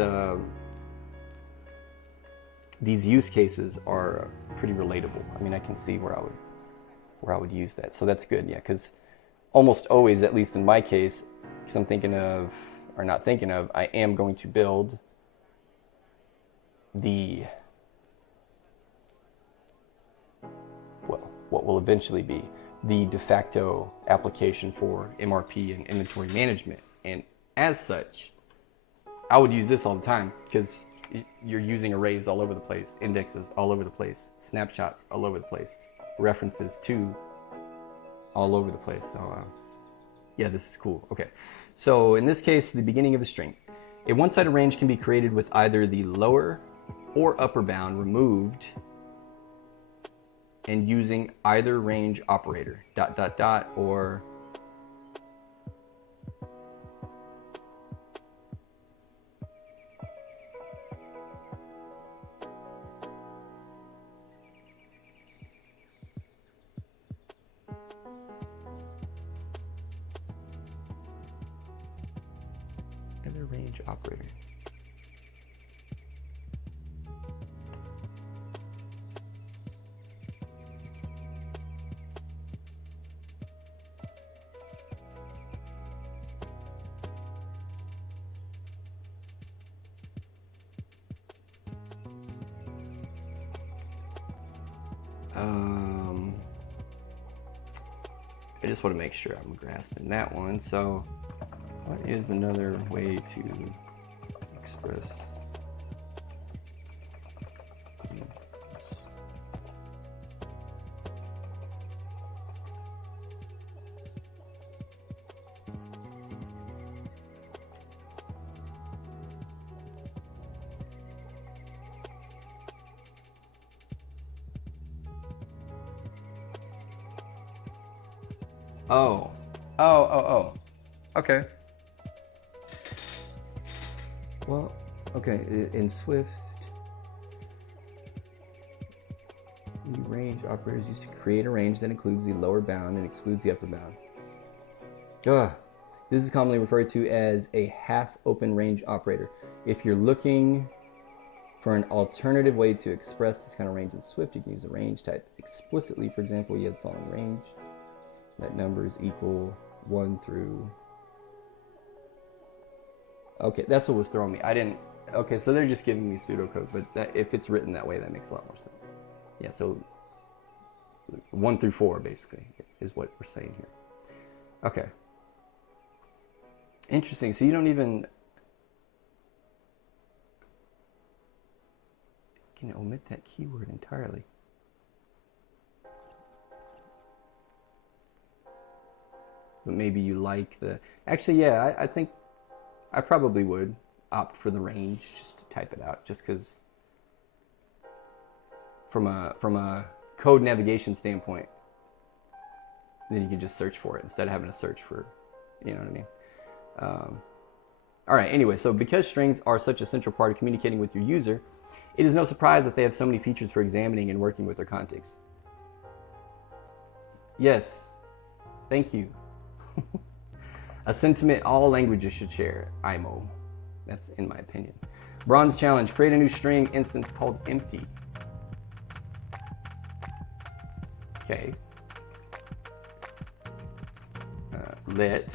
use cases are pretty relatable. I mean, I can see where I would use that. So that's good, yeah, because almost always, at least in my case, because I'm thinking of, or not thinking of, I am going to build what will eventually be the de facto application for MRP and inventory management. And as such, I would use this all the time, because you're using arrays all over the place, indexes all over the place, snapshots all over the place, references to all over the place. So yeah, this is cool. Okay, so in this case, the beginning of a string. A one-sided range can be created with either the lower or upper bound removed and using either range operator, dot dot dot, or other range operator. I just want to make sure I'm grasping that one. So what is another way to express Oh. Okay. Well, okay, in Swift, the range operator is used to create a range that includes the lower bound and excludes the upper bound. This is commonly referred to as a half-open range operator. If you're looking for an alternative way to express this kind of range in Swift, you can use a range type explicitly. For example, you have the following range. Let numbers equal 1 through Okay, that's what was throwing me. I didn't. Okay, so they're just giving me pseudocode, but that, if it's written that way, that makes a lot more sense. Yeah, so 1 through 4 basically is what we're saying here. Okay. Interesting. So you don't even can omit that keyword entirely. But maybe you like the. Actually, yeah, I think I probably would opt for the range just to type it out, just because from a code navigation standpoint, then you can just search for it instead of having to search for, you know what I mean. All right. Anyway, so because strings are such a central part of communicating with your user, it is no surprise that they have so many features for examining and working with their context. Yes. Thank you. A sentiment all languages should share. IMO. That's in my opinion. Bronze challenge. Create a new string instance called empty. Okay. Let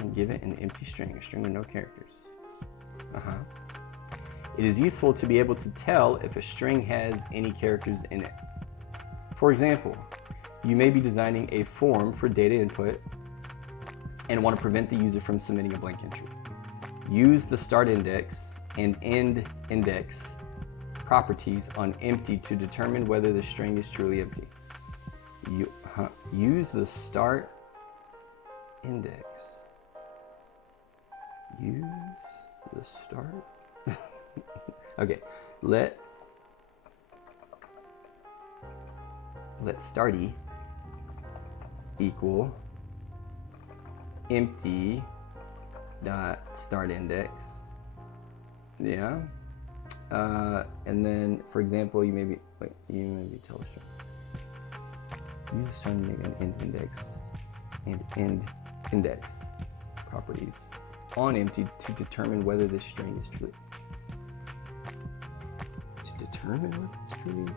and give it an empty string, a string with no characters. It is useful to be able to tell if a string has any characters in it. For example, you may be designing a form for data input and want to prevent the user from submitting a blank entry. Use the start index and end index properties on empty to determine whether the string is truly empty. Use the start index. Use the start. Okay, let starty equal empty dot start index. Yeah. And then, for example, you maybe tell a string. Use start index and end index and end index properties on empty to determine whether this string is true. To determine what it's truly.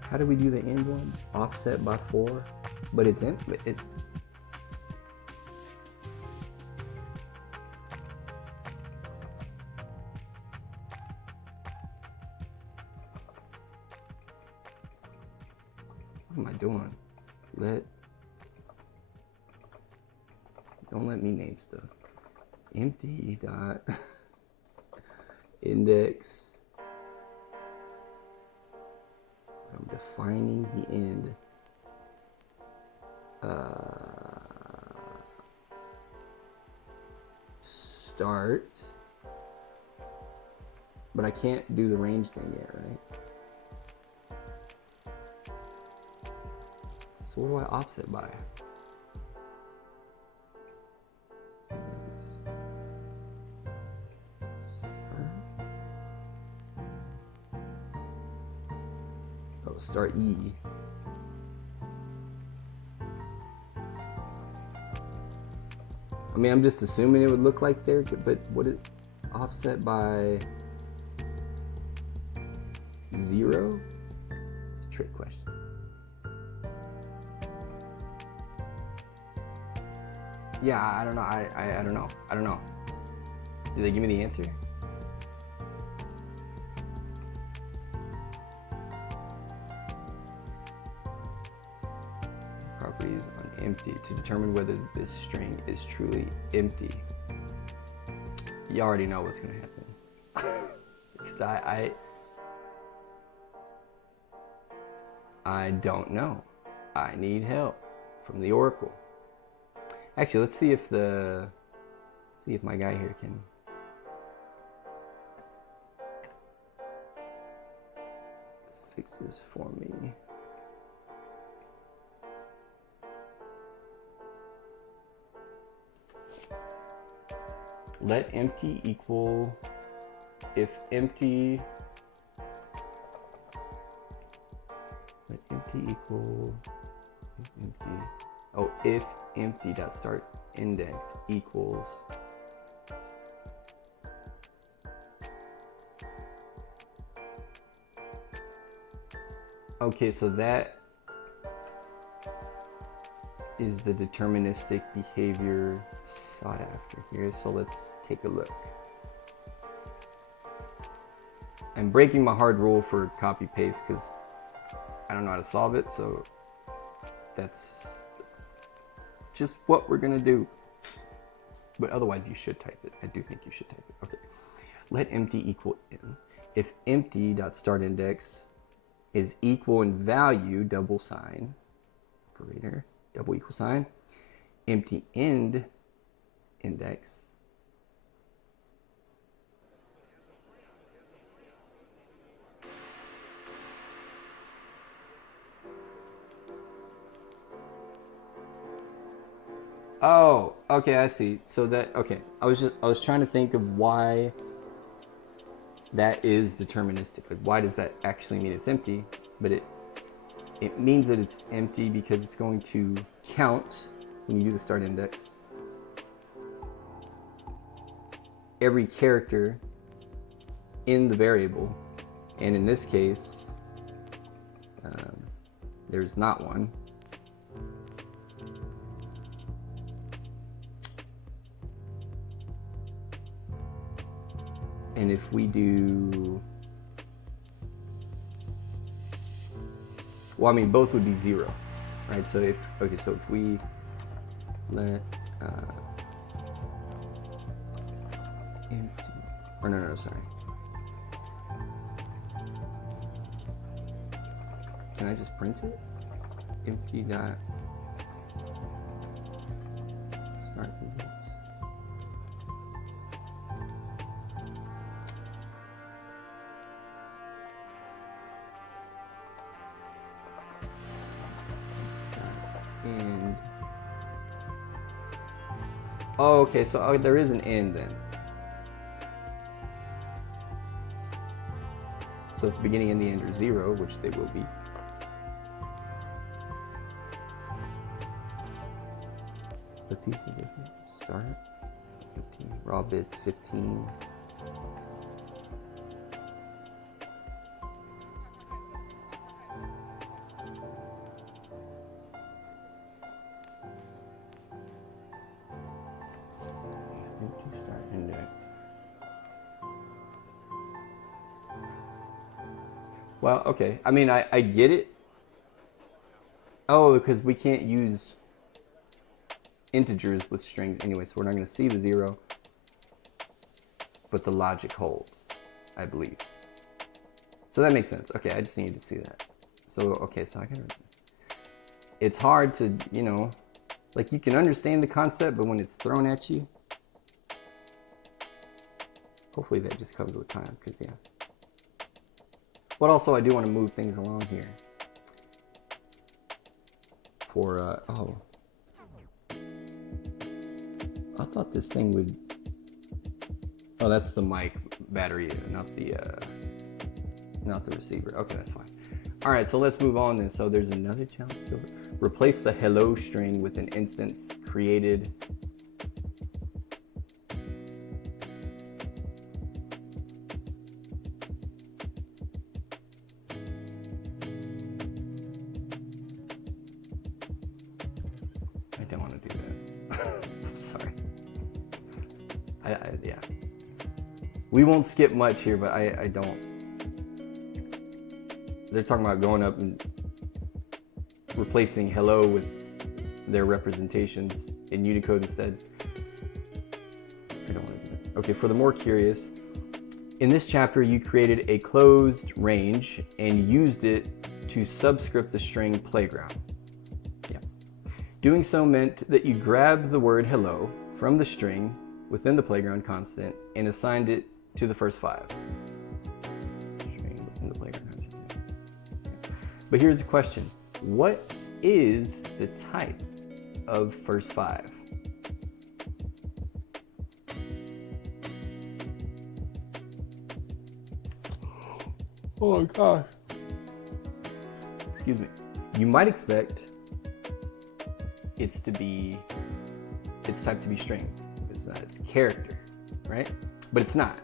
How do we do the end one? Offset by 4, but it's in it. What am I doing? Don't let me name stuff. Empty dot index. I'm defining the end. Start. But I can't do the range thing yet, right? So what do I offset by? Oh, start E. I mean, I'm just assuming it would look like there, but would it offset by 0? It's a trick question. Yeah, I don't know. I don't know. I don't know. Did they give me the answer? Properties on empty to determine whether this string is truly empty. You already know what's going to happen. Because I don't know. I need help from the Oracle. Actually, let's see if my guy here can fix this for me. Let empty equal if empty. Let empty equal if empty. Oh, if empty dot start index equals Okay, so that is the deterministic behavior sought after here. So let's take a look. I'm breaking my hard rule for copy paste because I don't know how to solve it, so that's just what we're gonna do. But otherwise you should type it. I do think you should type it. Okay. Let empty equal in. If empty dot start index is equal in value, double sign, operator, double equal sign, empty end index Oh, okay, I see. So that, okay, I was trying to think of why that is deterministic. Like, why does that actually mean it's empty? But it means that it's empty because it's going to count when you do the start index every character in the variable, and in this case, there's not one. And if we do, well, I mean, both would be 0, right? So if, okay, so if we let empty, or no, sorry. Can I just print it? Empty dot start index. And oh, okay, so there is an end then. So if the beginning and the end are 0, which they will be. But these are different. Start 15, raw bits 15. Start index. Well, okay. I mean, I get it. Oh, because we can't use integers with strings anyway, so we're not going to see the 0, but the logic holds, I believe. So that makes sense. Okay, I just need to see that. So, okay, so I can. It's hard to, you know, like you can understand the concept, but when it's thrown at you, hopefully that just comes with time, because yeah. But also I do want to move things along here. For, oh. I thought this thing would, oh, that's the mic battery, not the receiver. Okay, that's fine. All right, so let's move on then. So there's another challenge still. Replace the hello string with an instance created. I don't want to do that. Sorry. Yeah. We won't skip much here, but I don't. They're talking about going up and replacing hello with their representations in Unicode instead. I don't want to do that. Okay, for the more curious, in this chapter you created a closed range and used it to subscript the string playground. Yeah. Doing so meant that you grabbed the word hello from the string within the playground constant and assigned it to the first 5. String within the playground constant. Okay. But here's the question. What is the type of first 5? Oh gosh. Excuse me. You might expect it's typed to be string. It's not, it's character, right? But it's not.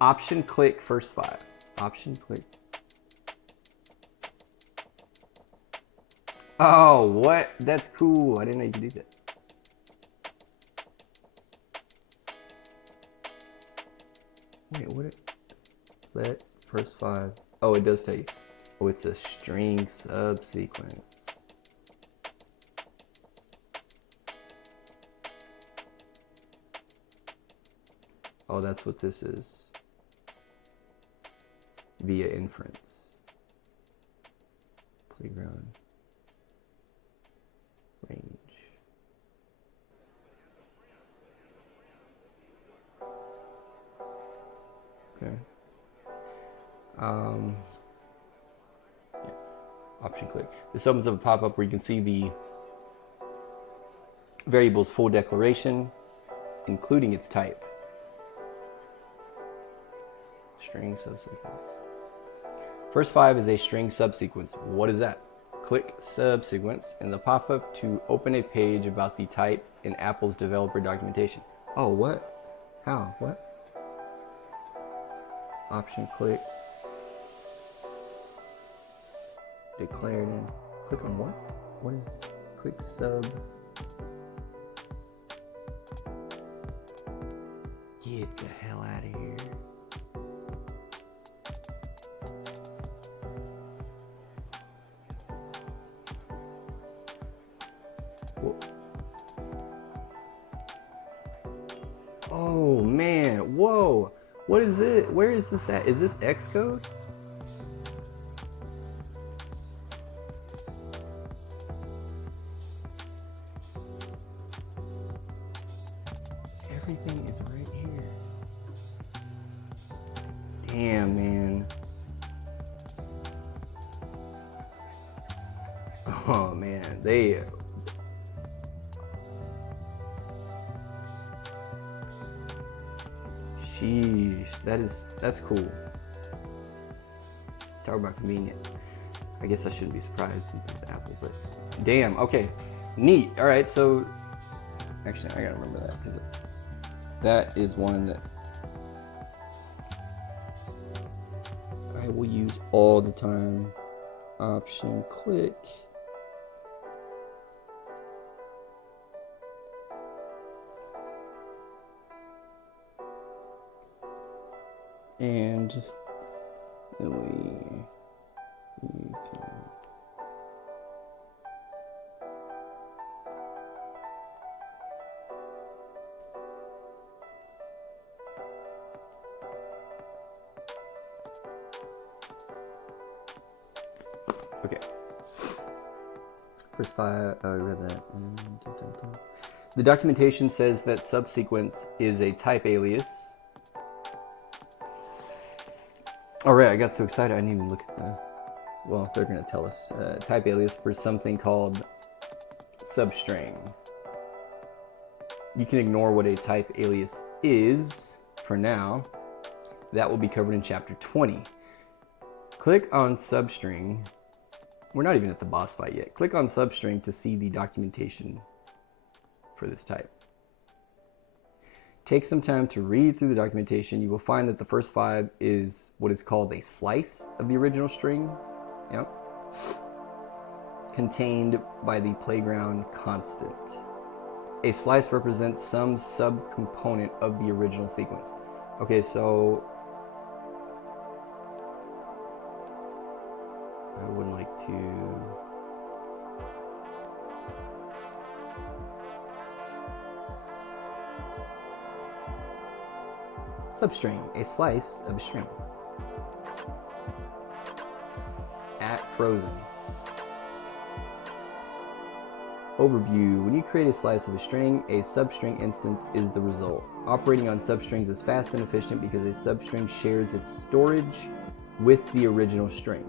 Option click first 5. Option click Oh, what? That's cool. I didn't know you could do that. Wait, what? Let first 5. Oh, it does tell you. Oh, it's a string subsequence. Oh, that's what this is. Via inference. Playground. Range. Okay. Yeah. Option click. This opens up a pop-up where you can see the variable's full declaration, including its type. String subsequence. First 5 is a string subsequence. What is that? Click subsequence in the pop-up to open a page about the type in Apple's developer documentation. Oh, what? How? What? Option click. Declared in. Click on what? What is click sub? Get the hell out of here. Whoa. Oh man, whoa. What is it? Where is this at? Is this Xcode? Everything is right here. Damn, man. Oh man, sheesh, that's cool. Talk about convenient. I guess I shouldn't be surprised since it's Apple, but damn, okay. Neat. Alright, so actually I gotta remember that because that is one that I will use all the time. Option click. And then you can okay. First 5, I read that. The documentation says that subsequence is a type alias. Alright, I got so excited I didn't even look at the... Well, they're going to tell us. Type alias for something called substring. You can ignore what a type alias is for now. That will be covered in chapter 20. Click on substring. We're not even at the boss fight yet. Click on substring to see the documentation for this type. Take some time to read through the documentation. You will find that the first 5 is what is called a slice of the original string. Yep. Contained by the playground constant. A slice represents some subcomponent of the original sequence. Okay, so I would like to... Substring, a slice of a string. At frozen. Overview. When you create a slice of a string, a substring instance is the result. Operating on substrings is fast and efficient because a substring shares its storage with the original string.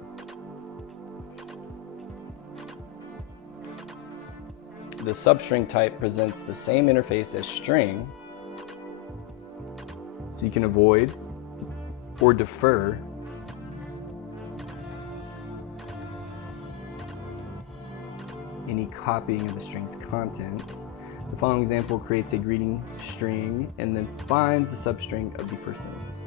The substring type presents the same interface as string, so you can avoid or defer any copying of the string's contents. The following example creates a greeting string and then finds the substring of the first sentence.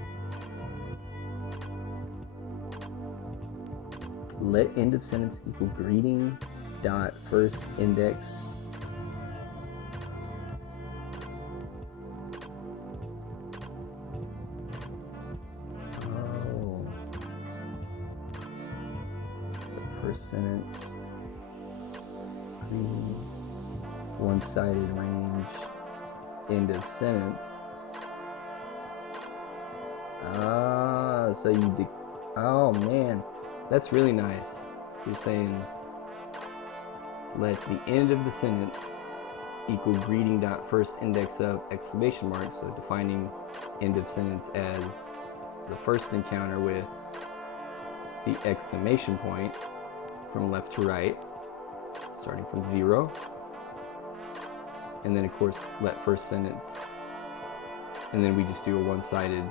Let end of sentence equal greeting dot first index first sentence, one-sided range, end of sentence. So you oh man, that's really nice. You're saying let the end of the sentence equal greeting dot first index of exclamation mark. So defining end of sentence as the first encounter with the exclamation point from left to right, starting from 0, and then of course let first sentence, and then we just do a one-sided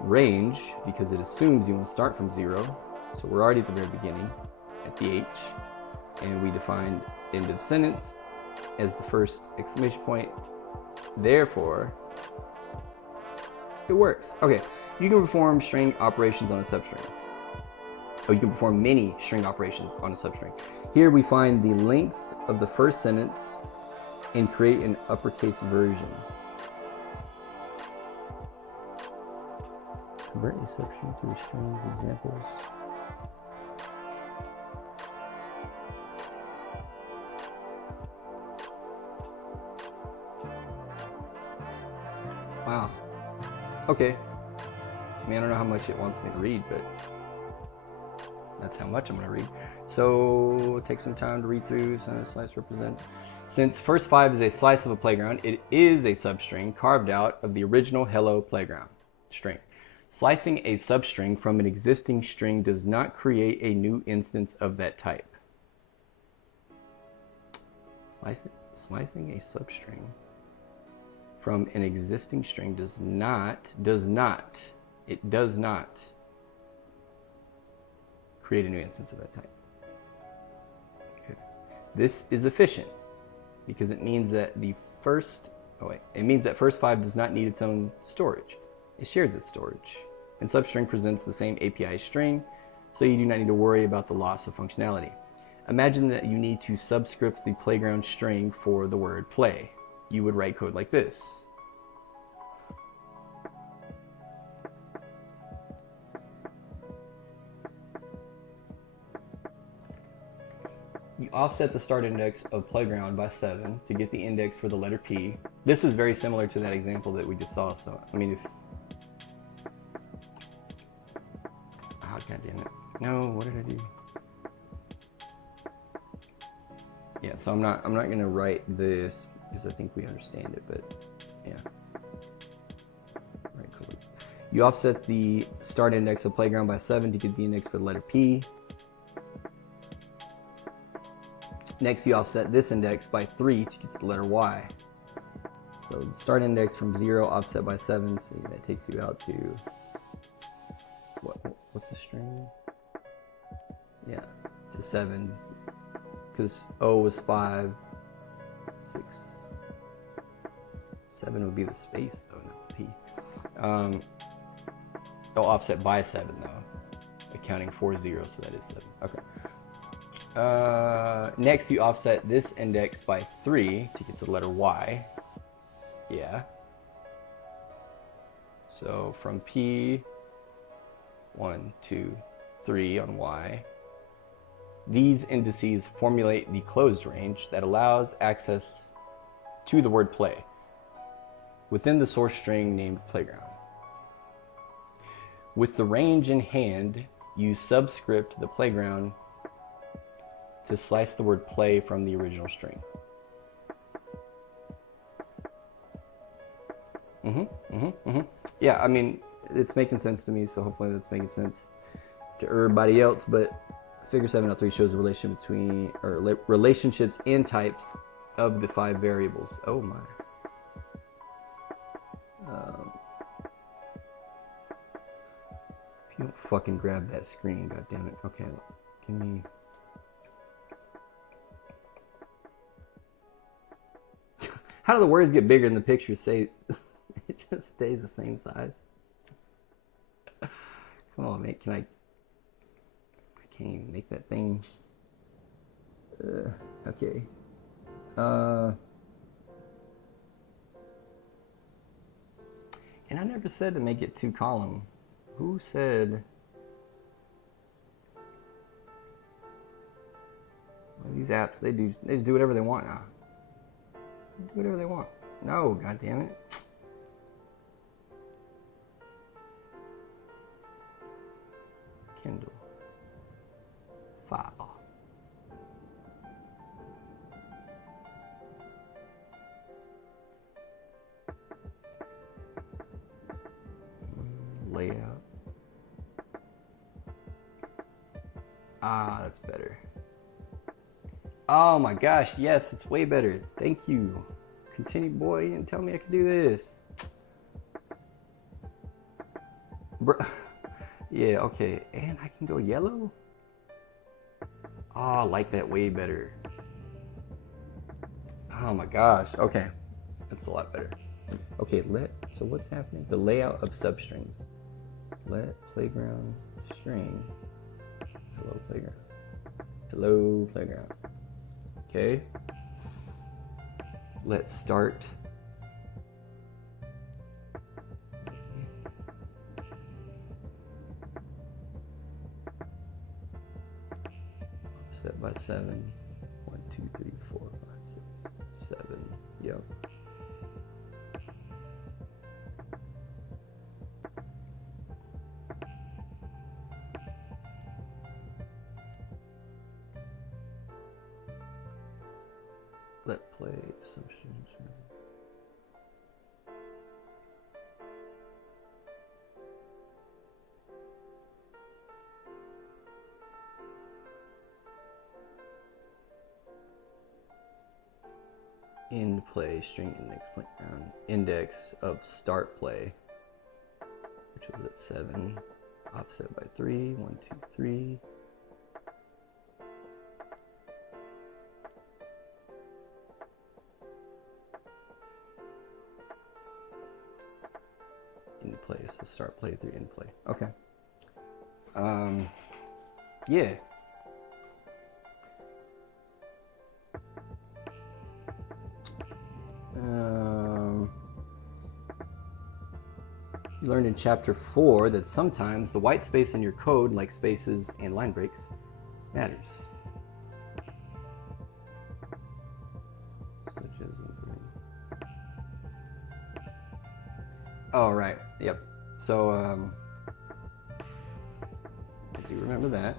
range because it assumes you want to start from 0, so we're already at the very beginning at the H, and we defined end of sentence as the first exclamation point, therefore it works. Okay, you can perform string operations on a substring. You can perform many string operations on a substring. Here we find the length of the first sentence and create an uppercase version. Convert a substring to a string of examples. Wow. Okay. I mean, I don't know how much it wants me to read, but that's how much I'm going to read. So take some time to read through. So slice represents. Since first 5 is a slice of a playground, it is a substring carved out of the original hello playground string. Slicing a substring from an existing string does not create a new instance of that type. Slicing a substring from an existing string does not create a new instance of that type. Okay. This is efficient because it means that first 5 does not need its own storage. It shares its storage. And substring presents the same API string, so you do not need to worry about the loss of functionality. Imagine that you need to subscript the playground string for the word play. You would write code like this. You offset the start index of playground by 7 to get the index for the letter P. This is very similar to that example that we just saw. So, I mean, oh, God damn it. No, what did I do? Yeah, so I'm not going to write this because I think we understand it, but yeah. Right, cool. You offset the start index of playground by 7 to get the index for the letter P. Next, you offset this index by 3 to get to the letter Y. So the start index from 0 offset by 7, so that takes you out to, what's the string? Yeah, to 7, because O was 5, 6, 7 would be the space though, not the P. Oh, offset by 7 though, accounting for 0, so that is 7, okay. Next, you offset this index by 3 to get to the letter Y. Yeah. So from P, 1, 2, 3 on Y. These indices formulate the closed range that allows access to the word play within the source string named playground. With the range in hand, you subscript the playground to slice the word play from the original string. Yeah, I mean, it's making sense to me, so hopefully that's making sense to everybody else, but figure 7.3 shows the relation between, or relationships and types of the 5 variables. Oh my. If you don't fucking grab that screen, god damn it. Okay, give me... How do the words get bigger and the pictures say it just stays the same size? Come on, mate. I can't even make that thing. Okay. And I never said to make it 2-column. Who said? Well, these apps, they just do whatever they want now. They do whatever they want. No, god damn it. Kindle. File. Layout. Ah, that's better. Oh my gosh, yes, it's way better. Thank you. Continue, boy, and tell me I can do this. Bruh. Yeah, okay. And I can go yellow? Oh, I like that way better. Oh my gosh, okay. That's a lot better. Okay, so what's happening? The layout of substrings. Let playground string. Hello playground. Hello playground. Okay. Let's start. Set by 7. 1, 2, 3, 4, 5, 6, 7. Yep. Let play assumptions. End play string index of start play, which was at 7, offset by 3. 1, 2, 3. End play, so start play through end play. Okay. Yeah. You learned in chapter 4 that sometimes the white space in your code, like spaces and line breaks, matters. Such as oh, right. Yep. So, I do remember that.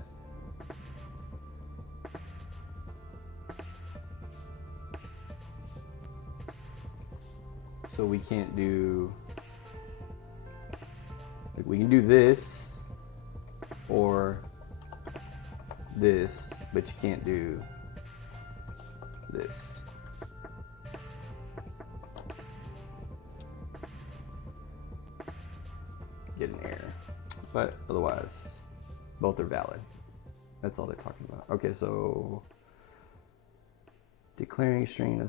So we can't do, like, we can do this or this, but you can't do this. Get an error. But otherwise, both are valid. That's all they're talking about. Okay, so declaring a string.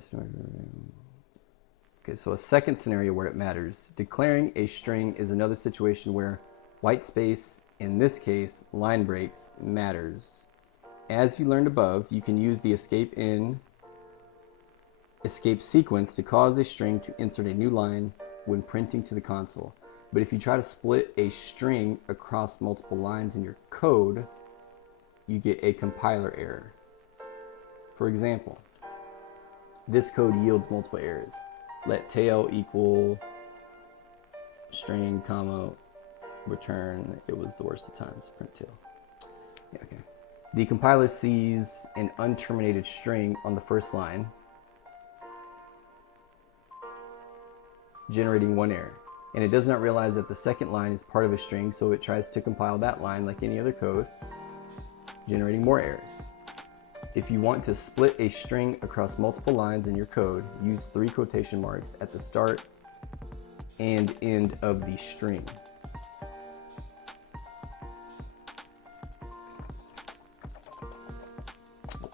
Okay, so a second scenario where it matters. Declaring a string is another situation where white space, in this case, line breaks, matters. As you learned above, you can use the escape sequence to cause a string to insert a new line when printing to the console. But if you try to split a string across multiple lines in your code, you get a compiler error. For example, this code yields multiple errors. Let tail equal string, comma, return, it was the worst of times, print tail. Yeah, okay. The compiler sees an unterminated string on the first line, generating one error. And it does not realize that the second line is part of a string, so it tries to compile that line like any other code, generating more errors. If you want to split a string across multiple lines in your code, use 3 quotation marks at the start and end of the string.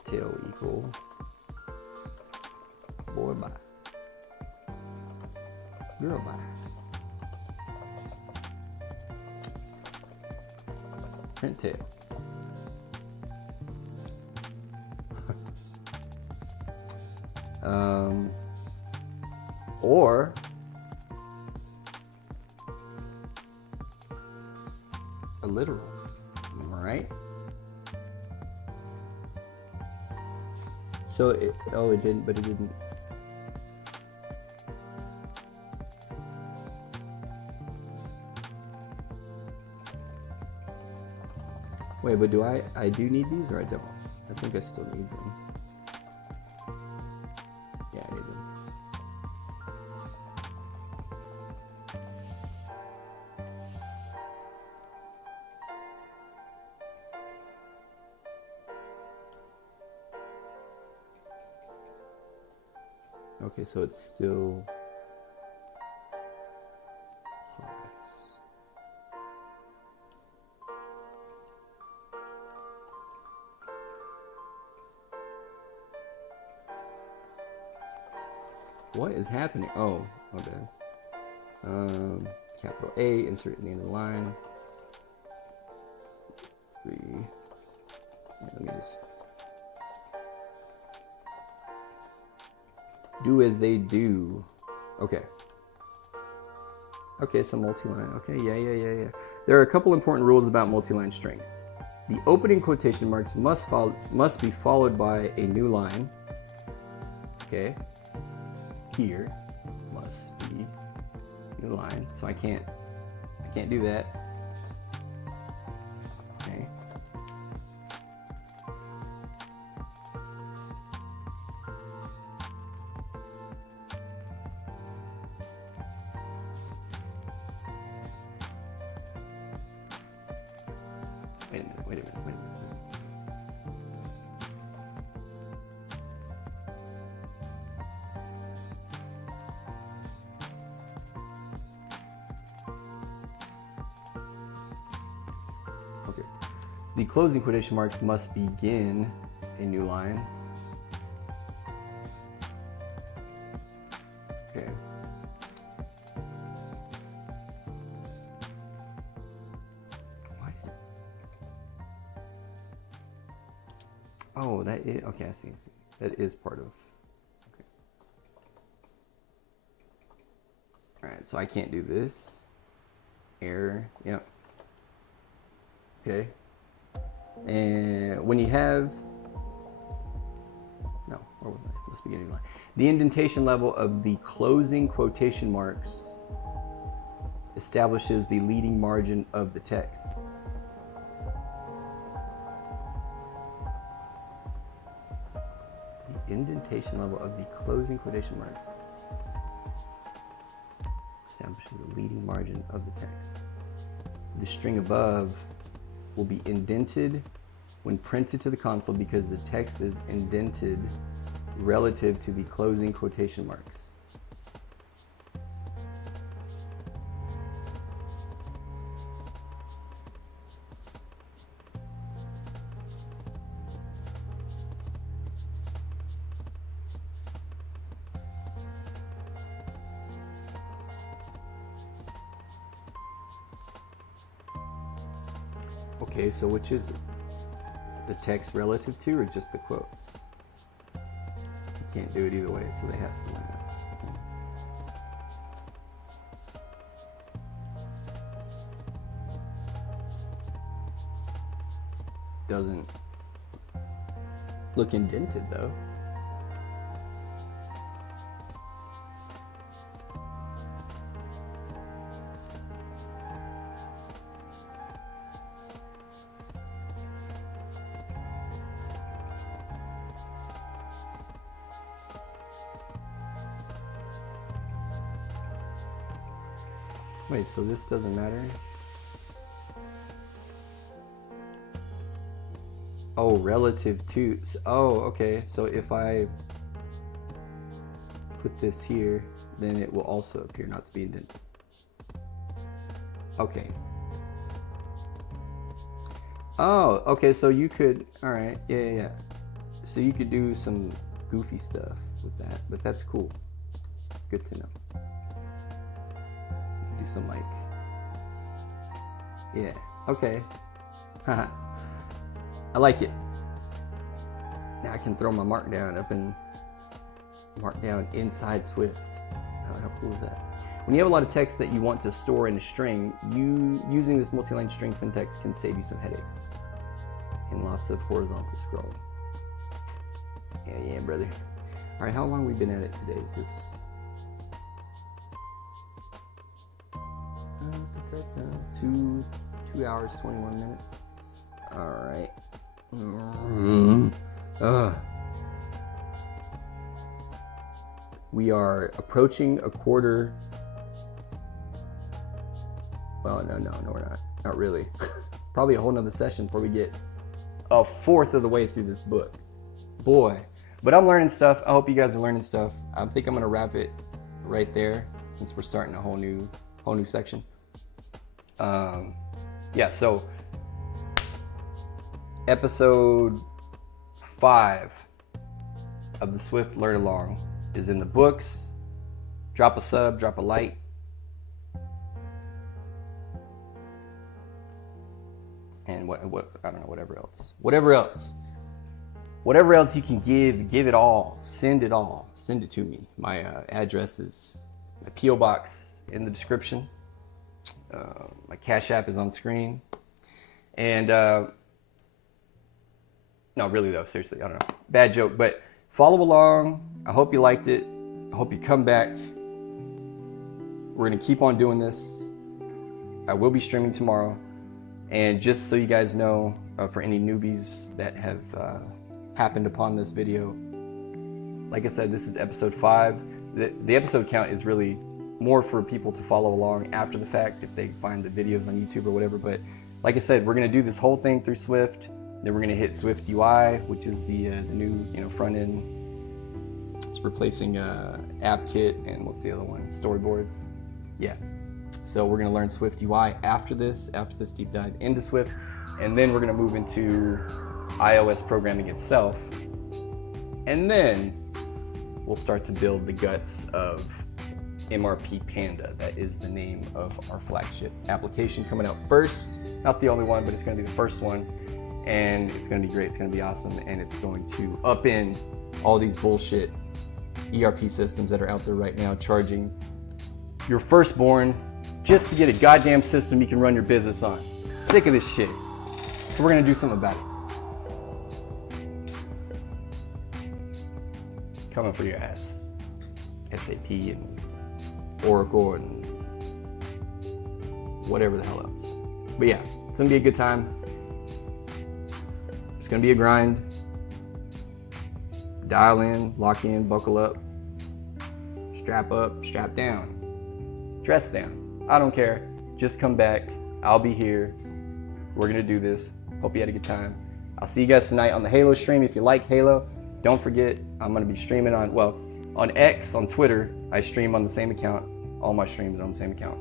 Tail equal boy bye, girl bye, print tail. Or a literal, right? So it didn't, but it didn't. Wait, but do I do need these or I don't? I think I still need them. Yeah, I need them. Okay, so it's still what is happening? Oh, my bad. Capital A, insert in the end of the line. 3. Let me just do as they do. Okay. Okay, so multi-line. Okay, yeah. There are a couple important rules about multi-line strings. The opening quotation marks must be followed by a new line. Okay. Here must be new line. So I can't do that. Okay. Wait a minute. Okay. The closing quotation marks must begin a new line. Okay. What? Oh, that is, okay, I see. That is part of, okay. All right, so I can't do this. Error, yep. Okay. And when you have, no, where was I? Let's begin a new line. The indentation level of the closing quotation marks establishes the leading margin of the text. The indentation level of the closing quotation marks establishes the leading margin of the text. The string above will be indented when printed to the console because the text is indented relative to the closing quotation marks. Okay, so which is it? The text relative to or just the quotes? You can't do it either way, so they have to line up. Okay. Doesn't look indented though. Wait, so this doesn't matter? Oh, relative to, oh, okay. So if I put this here, then it will also appear not to be indented. Okay. Oh, okay, so you could, all right, yeah. So you could do some goofy stuff with that, but that's cool. Good to know. Do some like, yeah, okay. I like it. Now I can throw my mark down up in Markdown inside Swift. How cool is that? When you have a lot of text that you want to store in a string, using this multi-line string syntax can save you some headaches and lots of horizontal scrolling. Yeah, brother. All right, how long have we been at it today? This 2 hours 21 minutes. All right. We are approaching a quarter. Well, no, we're not. Not really. Probably a whole nother session before we get a fourth of the way through this book. Boy. But I'm learning stuff. I hope you guys are learning stuff. I think I'm gonna wrap it right there since we're starting a whole new section. Yeah, so episode 5 of the Swift Learnalong is in the books. Drop a sub, drop a like. And what I don't know, whatever else you can give it all. Send it all. Send it to me. My address is my P.O. box in the description. My Cash App is on screen. And no, really though, seriously, I don't know. Bad joke, but follow along. I hope you liked it. I hope you come back. We're gonna keep on doing this. I will be streaming tomorrow. And just so you guys know, for any newbies that have happened upon this video, like I said, this is episode 5. The episode count is really more for people to follow along after the fact if they find the videos on YouTube or whatever. But like I said, we're going to do this whole thing through Swift. Then we're going to hit SwiftUI, which is the new front end. It's replacing AppKit and what's the other one? Storyboards. Yeah. So we're going to learn SwiftUI after this deep dive into Swift, and then we're going to move into iOS programming itself, and then we'll start to build the guts of MRP Panda. That is the name of our flagship application coming out first. Not the only one, but it's going to be the first one, and it's going to be great. It's going to be awesome, and it's going to upend all these bullshit ERP systems that are out there right now, charging your firstborn just to get a goddamn system you can run your business on. Sick of this shit. So we're gonna do something about it. Coming for your ass. SAP and Oracle and whatever the hell else. But yeah, it's gonna be a good time. It's gonna be a grind. Dial in, lock in, buckle up, strap down, dress down. I don't care. Just come back. I'll be here. We're going to do this. Hope you had a good time. I'll see you guys tonight on the Halo stream. If you like Halo, don't forget, I'm going to be streaming on X, on Twitter. I stream on the same account. All my streams are on the same account.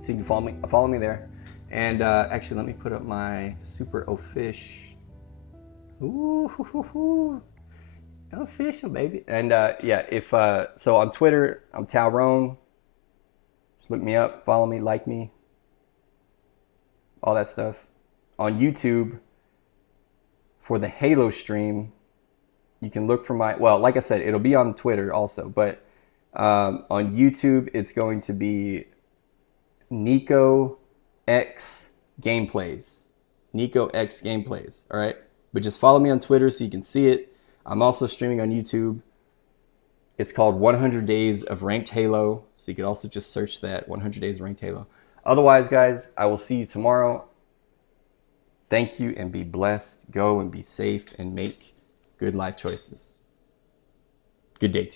So you can follow me there. And actually, let me put up my super official. Ooh, official, baby. And yeah, so on Twitter, I'm Talrone. Look me up, follow me, like me, all that stuff. On YouTube, for the Halo stream, you can look for like I said, it'll be on Twitter also, but on YouTube, it's going to be Nico X Gameplays. Nico X Gameplays, all right? But just follow me on Twitter so you can see it. I'm also streaming on YouTube. It's called 100 Days of Ranked Halo. So you could also just search that, 100 Days of Ranked Halo. Otherwise, guys, I will see you tomorrow. Thank you and be blessed. Go and be safe and make good life choices. Good day to you.